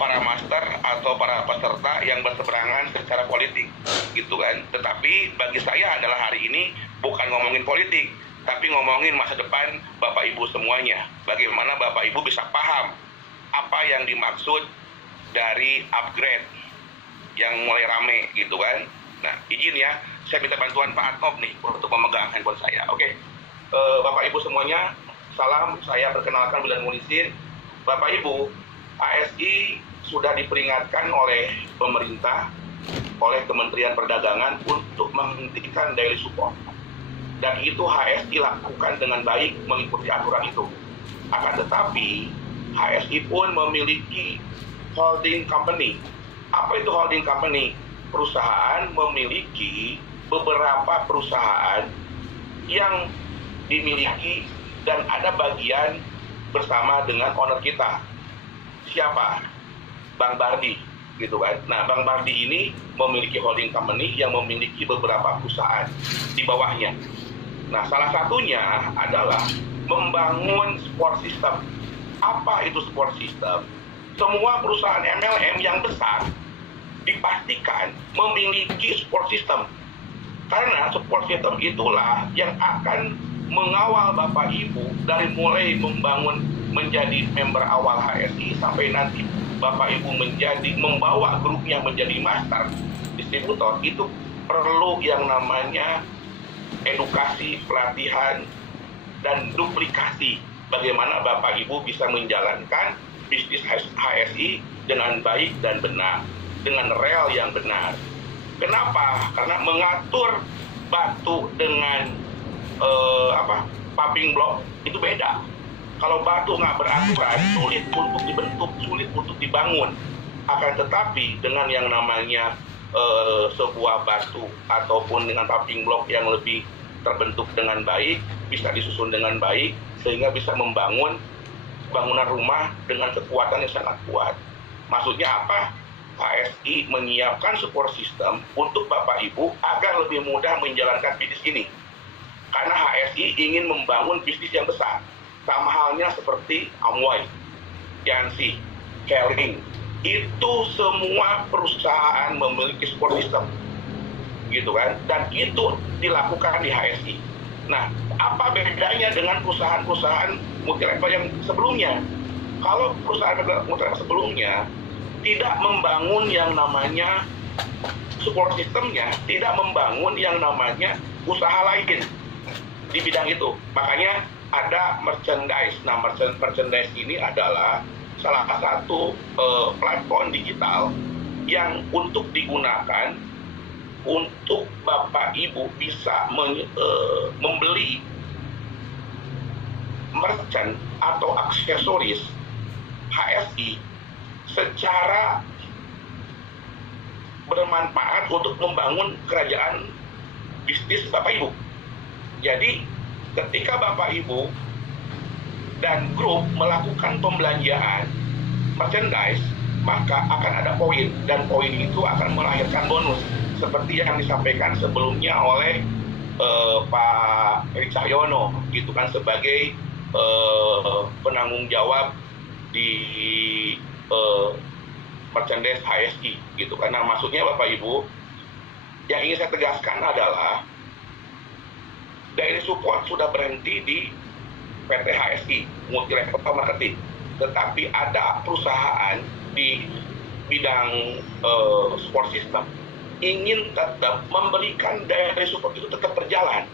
para master atau para peserta yang berseberangan secara politik gitu kan. Tetapi bagi saya adalah hari ini bukan ngomongin politik, tapi ngomongin masa depan Bapak Ibu semuanya. Bagaimana Bapak Ibu bisa paham apa yang dimaksud dari upgrade yang mulai rame gitu kan. Nah, izin ya, saya minta bantuan Pak Atop nih untuk memegang handphone saya. Oke. Bapak Ibu semuanya, salam. Saya perkenalkan Wildan Muklisin. Bapak Ibu, ASI sudah diperingatkan oleh pemerintah, oleh Kementerian Perdagangan untuk menghentikan daily support. Dan itu HSI lakukan dengan baik mengikuti aturan itu. Akan tetapi, HSI pun memiliki holding company. Apa itu holding company? Perusahaan memiliki beberapa perusahaan yang dimiliki dan ada bagian bersama dengan owner kita. Siapa? Bang Bardi, gitu kan. Nah, Bang Bardi ini memiliki holding company yang memiliki beberapa perusahaan di bawahnya. Nah, salah satunya adalah membangun support system. Apa itu support system? Semua perusahaan MLM yang besar dipastikan memiliki support system. Karena support system itulah yang akan mengawal Bapak Ibu dari mulai menjadi member awal HSI sampai nanti Bapak Ibu membawa grupnya menjadi master distributor. Itu perlu yang namanya edukasi, pelatihan, dan duplikasi bagaimana Bapak Ibu bisa menjalankan bisnis HSI dengan baik dan benar, dengan rel yang benar. Kenapa? Karena mengatur batu dengan pumping block itu beda. Kalau batu nggak beraturan, sulit untuk dibentuk, sulit untuk dibangun. Akan tetapi dengan yang namanya sebuah batu ataupun dengan pumping block yang lebih terbentuk dengan baik, bisa disusun dengan baik, sehingga bisa membangun bangunan rumah dengan kekuatan yang sangat kuat. Maksudnya apa? HSI menyiapkan support system untuk Bapak Ibu agar lebih mudah menjalankan bisnis ini. Karena HSI ingin membangun bisnis yang besar. Sama halnya seperti Amway, Yansi, Kering. Itu semua perusahaan memiliki support system. Gitu kan? Dan itu dilakukan di HSI. Nah, apa bedanya dengan perusahaan-perusahaan multilevel yang sebelumnya? Kalau perusahaan multilevel sebelumnya tidak membangun yang namanya support systemnya, tidak membangun yang namanya usaha lain di bidang itu. Makanya ada merchandise. Nah, merchandise ini adalah salah satu platform digital yang untuk digunakan untuk Bapak Ibu bisa membeli merchant atau aksesoris HSI secara bermanfaat untuk membangun kerajaan bisnis Bapak Ibu. Jadi ketika Bapak Ibu dan grup melakukan pembelanjaan merchandise, maka akan ada poin, dan poin itu akan melahirkan bonus seperti yang disampaikan sebelumnya oleh Pak Eri Cahyono, gitu kan, sebagai penanggung jawab di merchandise HSI, gitu kan. Nah, maksudnya Bapak Ibu, yang ingin saya tegaskan adalah daily support sudah berhenti di PT HSI, Multilevel Marketing. Tetapi ada perusahaan di bidang support system ingin tetap memberikan daily support itu tetap berjalan.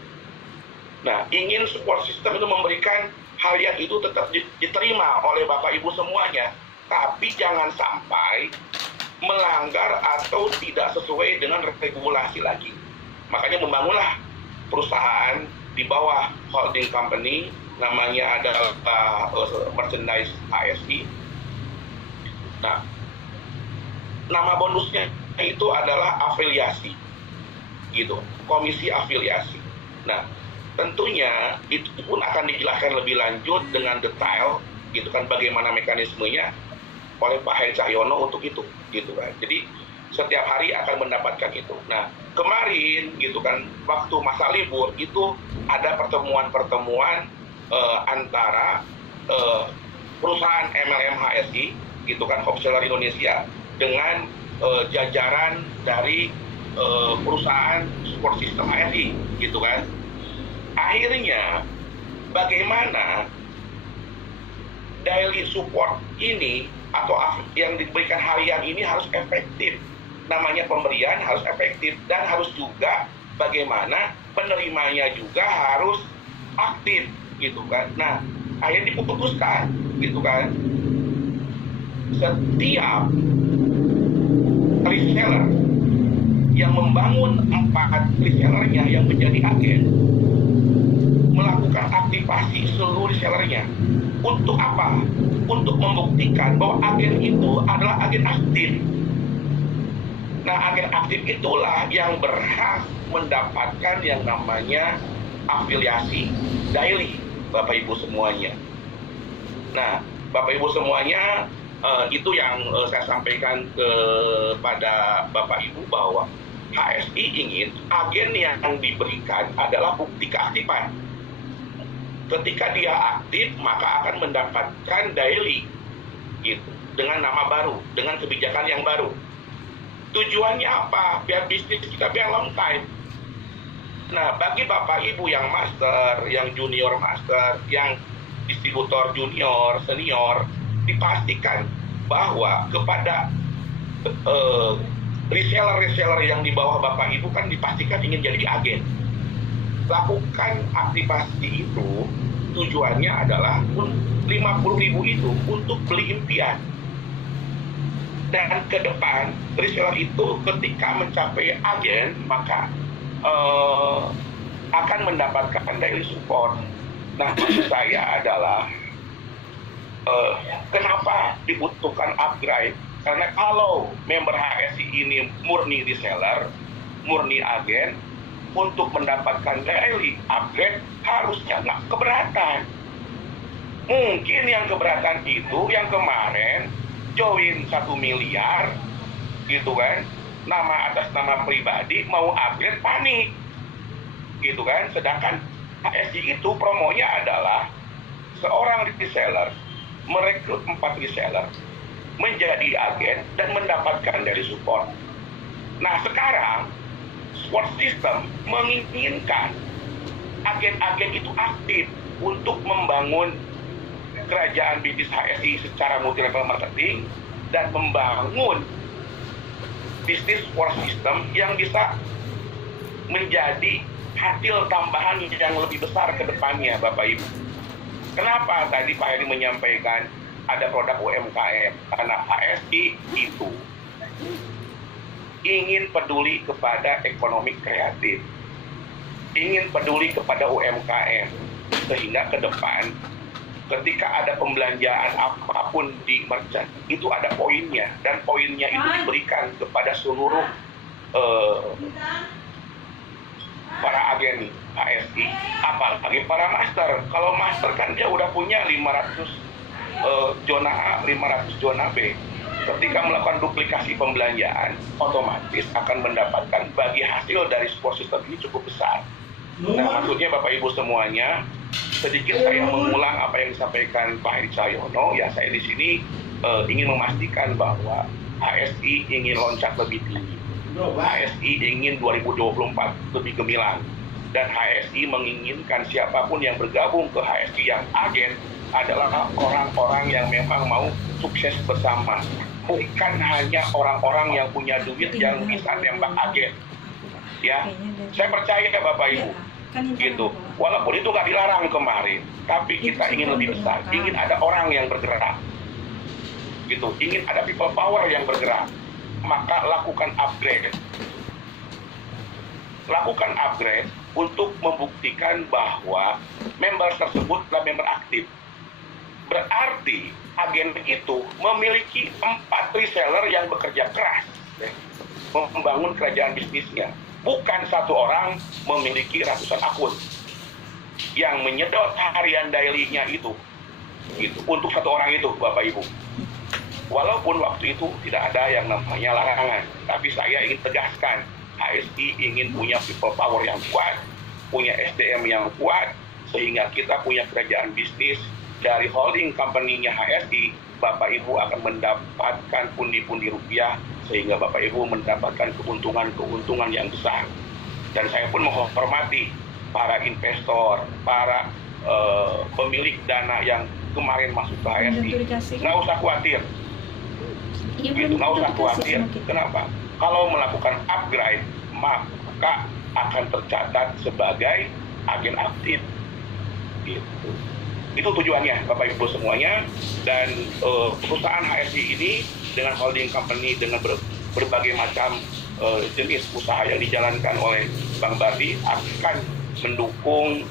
Nah, ingin support system itu memberikan hal yang itu tetap diterima oleh Bapak Ibu semuanya, tapi jangan sampai melanggar atau tidak sesuai dengan regulasi lagi. Makanya membangunlah perusahaan di bawah holding company, namanya adalah merchandise HSI. Nah, nama bonusnya itu adalah afiliasi, gitu, komisi afiliasi. Nah, tentunya itu pun akan dijelaskan lebih lanjut dengan detail, gitu kan, bagaimana mekanismenya oleh Pak Heri Cahyono untuk itu, gitu kan. Jadi setiap hari akan mendapatkan itu. Nah, kemarin, gitu kan, waktu masa libur itu ada pertemuan-pertemuan antara perusahaan MLM HSI, gitu kan, Wholesaler Indonesia, dengan jajaran dari perusahaan support system HSI, gitu kan. Akhirnya bagaimana daily support ini atau yang diberikan harian ini harus efektif. Namanya pemberian harus efektif, dan harus juga bagaimana penerimanya juga harus aktif, gitu kan. Nah, akhirnya diputuskan, gitu kan, setiap reseller yang membangun 4 resellernya yang menjadi agen melakukan aktivasi seluruh resellernya. Untuk apa? Untuk membuktikan bahwa agen itu adalah agen aktif. Nah, agen aktif itulah yang berhak mendapatkan yang namanya afiliasi daily, Bapak Ibu semuanya. Nah, Bapak Ibu semuanya, itu yang saya sampaikan kepada Bapak Ibu, bahwa HSI ingin agen yang diberikan adalah bukti keaktifan. Ketika dia aktif, maka akan mendapatkan daily, gitu, dengan nama baru, dengan kebijakan yang baru. Tujuannya apa? Biar bisnis kita biar long time. Nah, bagi Bapak Ibu yang master, yang junior master, yang distributor junior, senior, dipastikan bahwa kepada reseller-reseller yang di bawah Bapak Ibu kan dipastikan ingin jadi agen. lakukan aktivasi itu tujuannya adalah 50.000 itu untuk beli impian. Dan ke depan reseller itu ketika mencapai agen maka akan mendapatkan daily support. Nah, maksud saya adalah kenapa dibutuhkan upgrade? Karena kalau member HSI ini murni reseller, murni agen, untuk mendapatkan daily upgrade harusnya nggak keberatan. Mungkin yang keberatan itu yang kemarin join 1 miliar, gitu kan, atas nama pribadi mau upgrade panik, gitu kan. Sedangkan HSI itu promonya adalah seorang reseller merekrut 4 reseller menjadi agen dan mendapatkan dari support. Nah, sekarang support system menginginkan agen-agen itu aktif untuk membangun kerajaan bisnis HSI secara multi level marketing dan membangun bisnis support system yang bisa menjadi hasil tambahan yang lebih besar ke depannya, Bapak Ibu. Kenapa tadi Pak Heri menyampaikan ada produk UMKM? Karena HSI itu ingin peduli kepada ekonomi kreatif, ingin peduli kepada UMKM, sehingga ke depan ketika ada pembelanjaan apapun di merchant itu ada poinnya, dan poinnya itu diberikan kepada seluruh para agen HSI, apalagi para master. Kalau master kan dia udah punya 500 zona A, 500 zona B. Ketika melakukan duplikasi pembelanjaan, otomatis akan mendapatkan bagi hasil dari support system ini cukup besar. Nah, maksudnya Bapak Ibu semuanya, sedikit saya mengulang apa yang disampaikan Pak Heri Cahyono. Ya, saya di sini ingin memastikan bahwa HSI ingin loncat lebih tinggi. HSI ingin 2024 lebih gemilang. Dan HSI menginginkan siapapun yang bergabung ke HSI yang agen adalah orang-orang yang memang mau sukses bersama. Bukan hanya orang-orang yang punya duit yang bisa tembak agen. Ya, saya percaya ya Bapak Ibu, gitu. Walaupun itu nggak dilarang kemarin, tapi kita ingin lebih besar, ingin ada orang yang bergerak, gitu. Ingin ada people power yang bergerak, maka lakukan upgrade. Lakukan upgrade untuk membuktikan bahwa member tersebut adalah member aktif. Berarti agen itu memiliki 4 reseller yang bekerja keras, membangun kerajaan bisnisnya. Bukan satu orang memiliki ratusan akun yang menyedot harian daily-nya itu, gitu, untuk satu orang itu, Bapak Ibu. Walaupun waktu itu tidak ada yang namanya larangan, tapi saya ingin tegaskan, HSI ingin punya people power yang kuat, punya SDM yang kuat, sehingga kita punya kerajaan bisnis dari holding company-nya HSI. Bapak Ibu akan mendapatkan pundi-pundi rupiah, sehingga Bapak Ibu mendapatkan keuntungan yang besar. Dan saya pun menghormati para investor, para pemilik dana yang kemarin masuk ke HSI. Nggak usah khawatir, gitu, nggak usah khawatir. Kenapa? Kalau melakukan upgrade, maka akan tercatat sebagai agen aktif, gitu. Itu tujuannya Bapak Ibu semuanya. Dan perusahaan HSI ini dengan holding company, dengan berbagai macam jenis usaha yang dijalankan oleh Bang Bardi, akan mendukung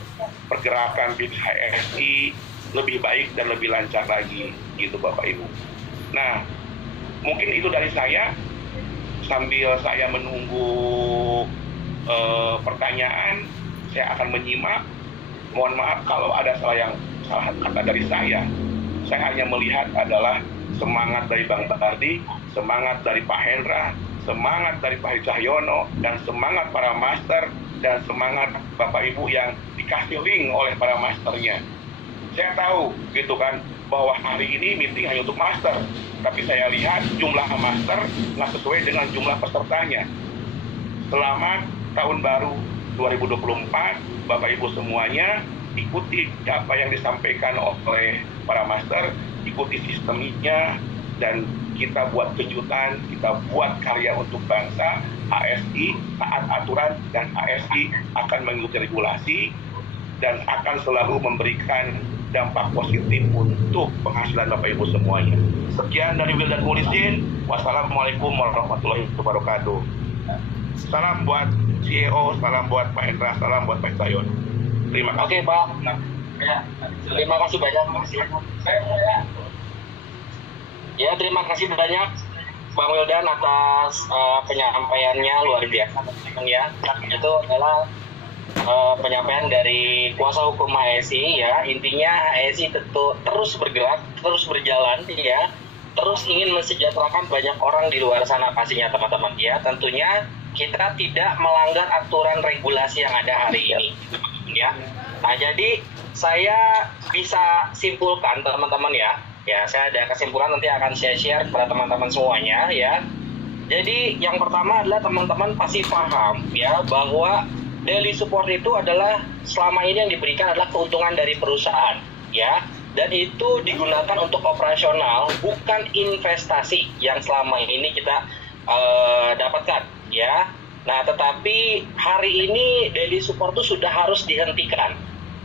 pergerakan bisnis HSI lebih baik dan lebih lancar lagi, gitu Bapak Ibu. Nah, mungkin itu dari saya. Sambil saya menunggu pertanyaan, saya akan menyimak. Mohon maaf kalau ada salah kata dari saya. Saya hanya melihat adalah semangat dari Bang Bardi, semangat dari Pak Hendra, semangat dari Pak Heri Cahyono, dan semangat para master, dan semangat Bapak Ibu yang dikasih link oleh para masternya. Saya tahu, gitu kan, bahwa hari ini meeting hanya untuk master, tapi saya lihat jumlah master nggak sesuai dengan jumlah pesertanya. Selamat Tahun Baru 2024, Bapak Ibu semuanya. Ikuti apa yang disampaikan oleh para master, ikuti sistemnya, dan kita buat kejutan, kita buat karya untuk bangsa. HSI taat aturan dan HSI akan mengikuti regulasi dan akan selalu memberikan dampak positif untuk penghasilan Bapak Ibu semuanya. Sekian dari Wildan Mulisin. Wassalamualaikum warahmatullahi wabarakatuh. Salam buat CEO, salam buat Pak Hendra, salam buat Pak Sayon. Terima Oke kasih. Pak. Ya, terima kasih banyak. Ya, terima kasih banyak Bang Wildan atas penyampaiannya luar biasa ya. Itu adalah penyampaian dari kuasa hukum HSI ya. Intinya HSI terus bergerak, terus berjalan ya. Terus ingin mensejahterakan banyak orang di luar sana pastinya teman-teman ya. Tentunya kita tidak melanggar aturan regulasi yang ada hari ini ya. Nah, jadi saya bisa simpulkan teman-teman ya. Ya, saya ada kesimpulan nanti akan saya share kepada teman-teman semuanya ya. Jadi yang pertama adalah teman-teman pasti paham ya bahwa daily support itu adalah selama ini yang diberikan adalah keuntungan dari perusahaan ya. Dan itu digunakan untuk operasional, bukan investasi yang selama ini kita dapatkan ya. Nah, tetapi hari ini daily support itu sudah harus dihentikan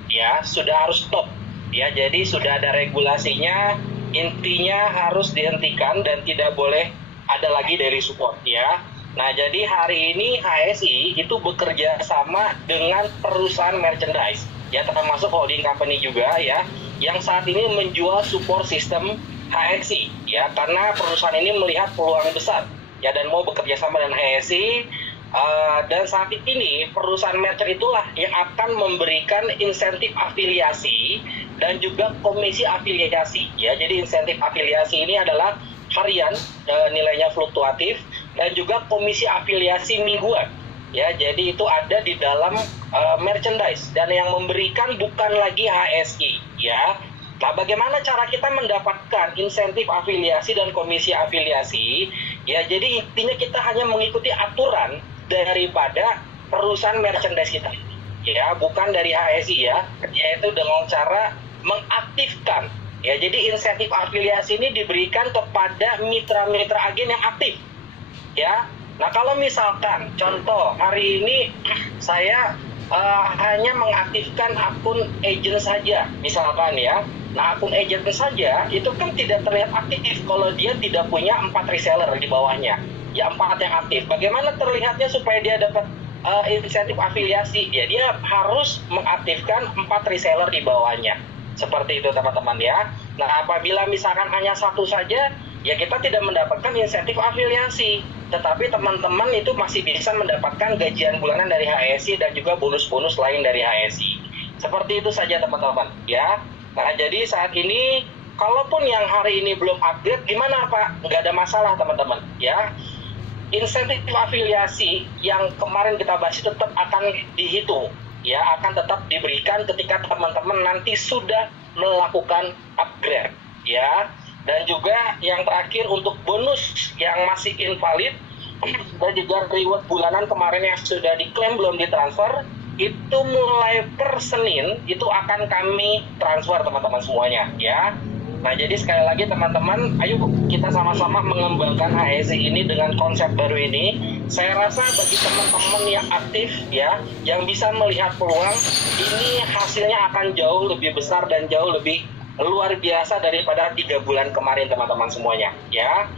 ya, sudah harus stop ya. Jadi sudah ada regulasinya, intinya harus dihentikan dan tidak boleh ada lagi daily support ya. Nah, jadi hari ini HSI itu bekerja sama dengan perusahaan merchandise ya, termasuk holding company juga ya, yang saat ini menjual support system HSI ya, karena perusahaan ini melihat peluang besar ya dan mau bekerja sama dengan HSI. Dan saat ini perusahaan merchant itulah yang akan memberikan insentif afiliasi dan juga komisi afiliasi ya. Jadi insentif afiliasi ini adalah harian, nilainya fluktuatif, dan juga komisi afiliasi mingguan ya. Jadi itu ada di dalam merchandise dan yang memberikan bukan lagi HSI ya. Nah, bagaimana cara kita mendapatkan insentif afiliasi dan komisi afiliasi ya? Jadi intinya kita hanya mengikuti aturan daripada perusahaan merchandise kita ya, bukan dari HSI ya, yaitu dengan cara mengaktifkan ya. Jadi insentif afiliasi ini diberikan kepada mitra-mitra agen yang aktif ya. Nah, kalau misalkan contoh hari ini saya hanya mengaktifkan akun agent saja misalkan ya. Nah, akun agent saja itu kan tidak terlihat aktif kalau dia tidak punya 4 reseller di bawahnya ya, 4 yang aktif. Bagaimana terlihatnya supaya dia dapat insentif afiliasi? Ya, dia harus mengaktifkan 4 reseller di bawahnya. Seperti itu teman-teman ya. Nah, apabila misalkan hanya 1 saja, ya kita tidak mendapatkan insentif afiliasi. Tetapi teman-teman itu masih bisa mendapatkan gajian bulanan dari HSI dan juga bonus-bonus lain dari HSI. Seperti itu saja teman-teman ya. Nah, jadi saat ini kalaupun yang hari ini belum update, gimana Pak? Nggak ada masalah teman-teman ya. Insentif afiliasi yang kemarin kita bahas itu tetap akan dihitung ya, akan tetap diberikan ketika teman-teman nanti sudah melakukan upgrade ya. Dan juga yang terakhir untuk bonus yang masih invalid dan juga reward bulanan kemarin yang sudah diklaim belum ditransfer, itu mulai per Senin itu akan kami transfer teman-teman semuanya ya. Nah, jadi sekali lagi teman-teman, ayo kita sama-sama mengembangkan HSI ini dengan konsep baru ini. Saya rasa bagi teman-teman yang aktif ya, yang bisa melihat peluang, ini hasilnya akan jauh lebih besar dan jauh lebih luar biasa daripada 3 bulan kemarin teman-teman semuanya ya.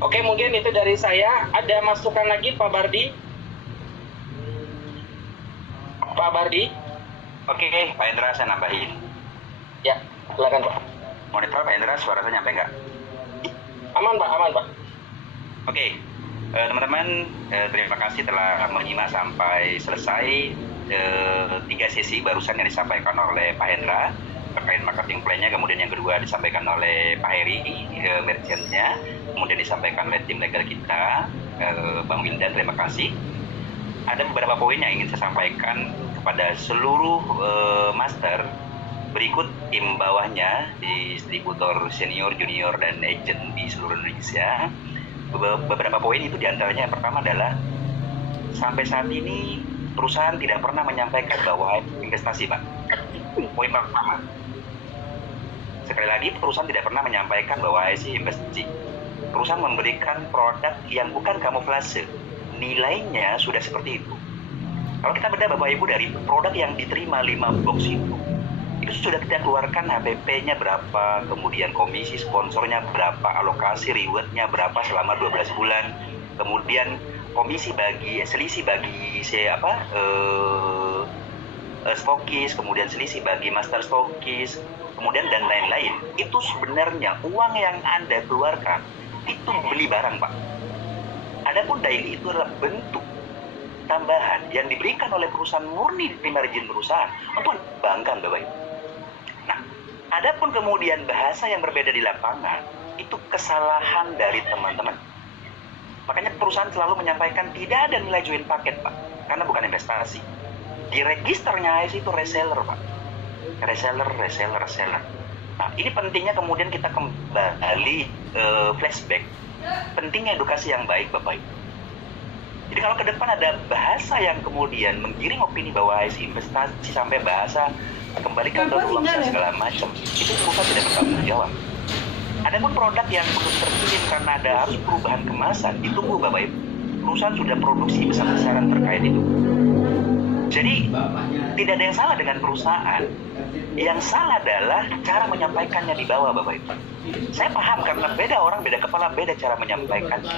Oke, mungkin itu dari saya. Ada masukan lagi Pak Bardi? Pak Bardi? Oke, Pak Hendra saya nambahin. Ya, silakan Pak. Monitor Pak Hendra, suara saya nyampe nggak? Aman Pak, aman Pak. Oke, teman-teman, terima kasih telah menyimak sampai selesai 3 sesi barusan yang disampaikan oleh Pak Hendra terkait marketing plan-nya, kemudian yang kedua disampaikan oleh Pak Heri, merchant-nya, kemudian disampaikan oleh tim legal kita, Bang Wildan, terima kasih. Ada beberapa poin yang ingin saya sampaikan kepada seluruh master. Berikut tim bawahnya, distributor senior, junior, dan agent di seluruh Indonesia. Beberapa poin itu diantaranya yang pertama adalah sampai saat ini perusahaan tidak pernah menyampaikan bahwa investasi, Pak. Poin pertama. Sekali lagi, perusahaan tidak pernah menyampaikan bahwa HSI investasi. perusahaan memberikan produk yang bukan kamuflase, nilainya sudah seperti itu. Kalau kita bedah Bapak Ibu dari produk yang diterima 5 box itu sudah kita keluarkan HPP-nya berapa, kemudian komisi sponsornya berapa, alokasi reward-nya berapa selama 12 bulan, kemudian komisi bagi selisih bagi stokis, kemudian selisih bagi master stokis, kemudian dan lain-lain. Itu sebenarnya uang yang Anda keluarkan itu beli barang, Pak. Adapun daily itu adalah bentuk tambahan yang diberikan oleh perusahaan murni diterima izin perusahaan untuk dikembangkan, Bapak Ibu. Nah, adapun kemudian bahasa yang berbeda di lapangan itu kesalahan dari teman-teman. Makanya perusahaan selalu menyampaikan tidak ada nilai join paket, Pak, karena bukan investasi. Di registernya ASI itu reseller, Pak. Reseller. Nah, ini pentingnya kemudian kita kembali flashback. Pentingnya edukasi yang baik, Bapak Ibu. Jadi kalau ke depan ada bahasa yang kemudian menggiring opini bahwa ASI investasi sampai bahasa kembalikan ke uang segala macam, itu perusahaan tidak bertanggung jawab. Adapun produk yang belum terkirim karena ada harus perubahan kemasan, ditunggu Bapak Ibu. Perusahaan sudah produksi besar-besaran terkait itu. Jadi tidak ada yang salah dengan perusahaan. Yang salah adalah cara menyampaikannya di bawah, Bapak Ibu. Saya paham karena beda orang, beda kepala, beda cara menyampaikannya.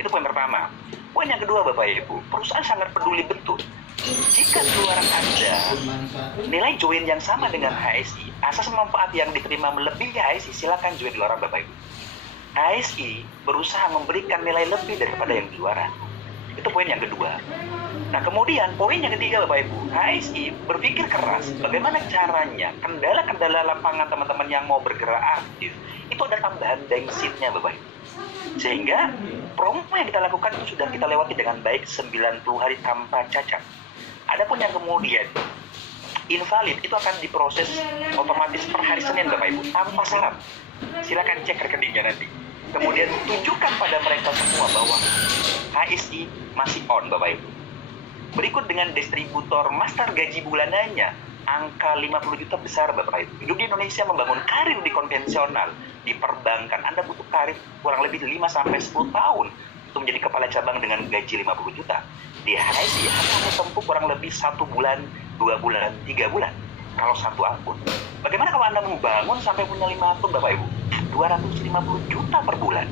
Itu poin pertama. Poin yang kedua, Bapak Ibu, perusahaan sangat peduli betul. Jika keluaran Anda nilai join yang sama dengan HSI, asas manfaat yang diterima melebihi HSI, silakan join di luaran, Bapak Ibu. HSI berusaha memberikan nilai lebih daripada yang di luaran. Itu poin yang kedua. Nah, kemudian poin yang ketiga, Bapak Ibu, HSI berpikir keras bagaimana caranya kendala-kendala lapangan teman-teman yang mau bergerak aktif itu ada tambahan bensinnya, Bapak Ibu. Sehingga promo yang kita lakukan itu sudah kita lewati dengan baik 90 hari tanpa cacat. Adapun yang kemudian invalid itu akan diproses otomatis per hari Senin, Bapak Ibu, tanpa syarat. Silakan cek rekeningnya nanti. Kemudian tunjukkan pada mereka semua bahwa HSI masih on, Bapak Ibu. Berikut dengan distributor master gaji bulanannya, angka 50 juta besar, Bapak Ibu. Hidup di Indonesia membangun karir di konvensional, di perbankan, Anda butuh karir kurang lebih 5-10 tahun untuk menjadi kepala cabang dengan gaji 50 juta. Di HSI hanya tempuh kurang lebih 1 bulan, 2 bulan, 3 bulan. Kalau satu akun. Bagaimana kalau Anda membangun sampai punya 5 akun, Bapak Ibu? 250 juta per bulan.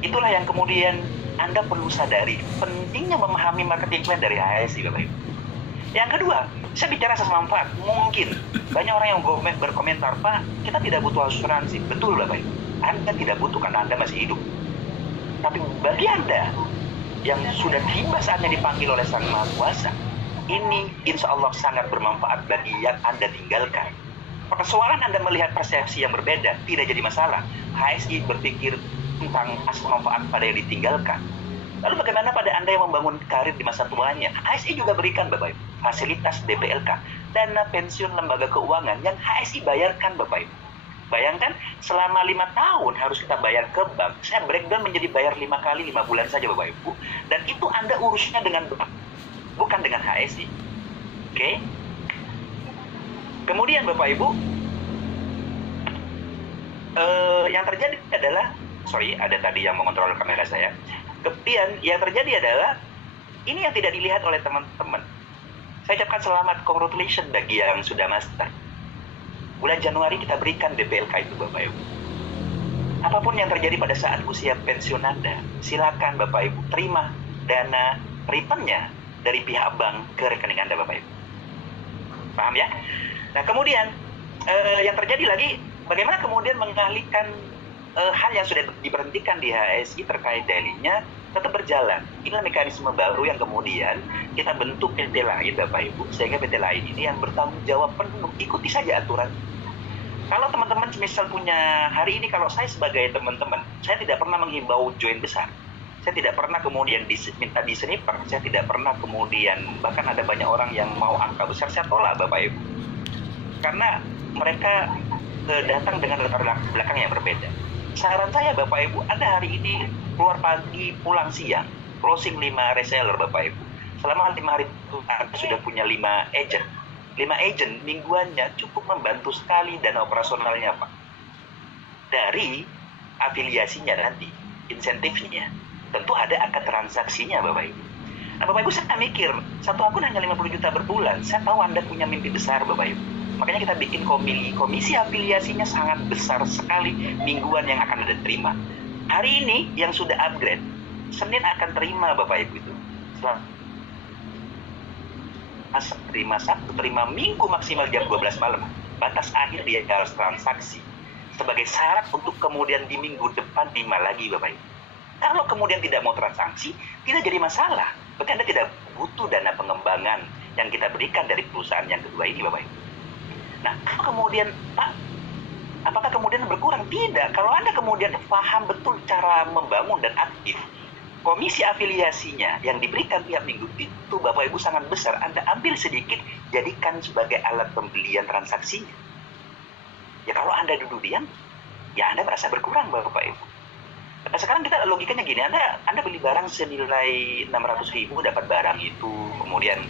Itulah yang kemudian Anda perlu sadari pentingnya memahami marketing plan dari HSI, Bapak Ibu. Yang kedua, saya bicara asas manfaat. Mungkin banyak orang yang berkomentar, Pak, kita tidak butuh asuransi. Betul, Bapak Ibu. Anda tidak butuh karena Anda masih hidup. Tapi bagi Anda yang sudah tiba saatnya dipanggil oleh Sang Maha Kuasa, ini insya Allah sangat bermanfaat bagi yang Anda tinggalkan. Persoalan Anda melihat persepsi yang berbeda tidak jadi masalah. HSI berpikir tentang asas manfaat pada yang ditinggalkan. Lalu bagaimana pada Anda yang membangun karir di masa tuanya? HSI juga berikan, Bapak Ibu, fasilitas DPLK, dana pensiun lembaga keuangan yang HSI bayarkan, Bapak Ibu. Bayangkan, selama 5 tahun harus kita bayar ke bank. Saya breakdown menjadi bayar 5 kali 5 bulan saja, Bapak Ibu. Dan itu Anda urusnya dengan bank, bukan dengan HSI. Oke? Kemudian, Bapak Ibu, yang terjadi adalah, ada tadi yang mengontrol kamera saya. Kemudian yang terjadi adalah ini yang tidak dilihat oleh teman-teman. Saya ucapkan selamat, congratulations bagi yang sudah master. Bulan Januari kita berikan DPLK itu, Bapak Ibu. Apapun yang terjadi pada saat usia pensiun Anda, silakan Bapak Ibu terima dana returnnya dari pihak bank ke rekening Anda, Bapak Ibu. Paham ya? Nah, kemudian yang terjadi lagi, bagaimana kemudian mengalihkan hal yang sudah diberhentikan di HSI terkait daily-nya tetap berjalan. Inilah mekanisme baru yang kemudian kita bentuk PT lain, Bapak Ibu, sehingga PT lain ini yang bertanggung jawab penuh. Ikuti saja aturan. Kalau teman-teman misal punya hari ini, kalau saya sebagai teman-teman, saya tidak pernah menghimbau join besar. Saya tidak pernah kemudian minta di sniper. Saya tidak pernah kemudian, bahkan ada banyak orang yang mau angka besar, saya tolak, Bapak Ibu. Karena mereka datang dengan latar belakang yang berbeda. Saran saya, Bapak Ibu, Anda hari ini keluar pagi, pulang siang, closing 5 reseller, Bapak Ibu. Selama 5 hari itu Anda sudah punya 5 agent. 5 agent mingguannya cukup membantu sekali dana operasionalnya, Pak. Dari afiliasinya nanti, insentifnya, tentu ada angka transaksinya Bapak Ibu. Nah Bapak Ibu, saya mikir, satu akun hanya 50 juta berbulan. Saya tahu Anda punya mimpi besar Bapak Ibu. Makanya kita bikin komisi afiliasinya sangat besar sekali mingguan yang akan Anda terima. Hari ini yang sudah upgrade, Senin akan terima Bapak Ibu itu. Terima Sabtu, terima Minggu maksimal jam 12 malam. Batas akhir dia harus transaksi. Sebagai syarat untuk kemudian di minggu depan 5 lagi Bapak Ibu. Kalau kemudian tidak mau transaksi, tidak jadi masalah. Berarti Anda tidak butuh dana pengembangan yang kita berikan dari perusahaan yang kedua ini Bapak Ibu. Nah, kalau kemudian Pak, apakah kemudian berkurang? Tidak. Kalau Anda kemudian paham betul cara membangun dan aktif, komisi afiliasinya yang diberikan tiap minggu itu Bapak Ibu sangat besar. Anda ambil sedikit, jadikan sebagai alat pembelian transaksinya. Ya kalau Anda duduk diam, ya Anda merasa berkurang Bapak Ibu. Nah, sekarang kita logikanya gini, Anda beli barang senilai 600.000, dapat barang itu, kemudian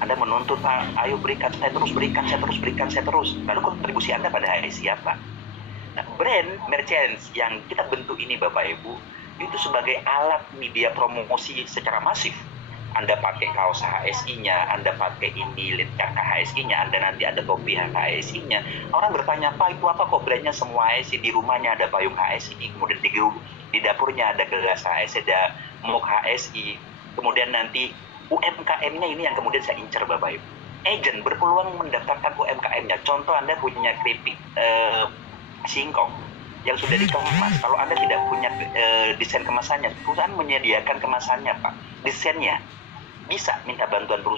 Anda menuntut, Pak, ayo berikan, saya terus berikan. Lalu kontribusi Anda pada HSI apa? Nah, brand merchants yang kita bentuk ini Bapak Ibu, itu sebagai alat media promosi secara masif. Anda pakai kaos HSI-nya, Anda pakai ini jangka HSI-nya, Anda nanti ada topi HSI-nya. Orang bertanya, Pak, itu apa kok brandnya semua HSI? Di rumahnya ada payung HSI, kemudian di dapurnya ada gelas HSI, ada mug HSI. Kemudian nanti UMKM-nya ini yang kemudian saya incar Bapak Ibu. Agent berpeluang mendaftarkan UMKM-nya. Contoh Anda punya keripik singkong yang sudah dikemas. Kalau Anda tidak punya desain kemasannya, perusahaan menyediakan kemasannya Pak. Desainnya bisa minta bantuan perusahaan.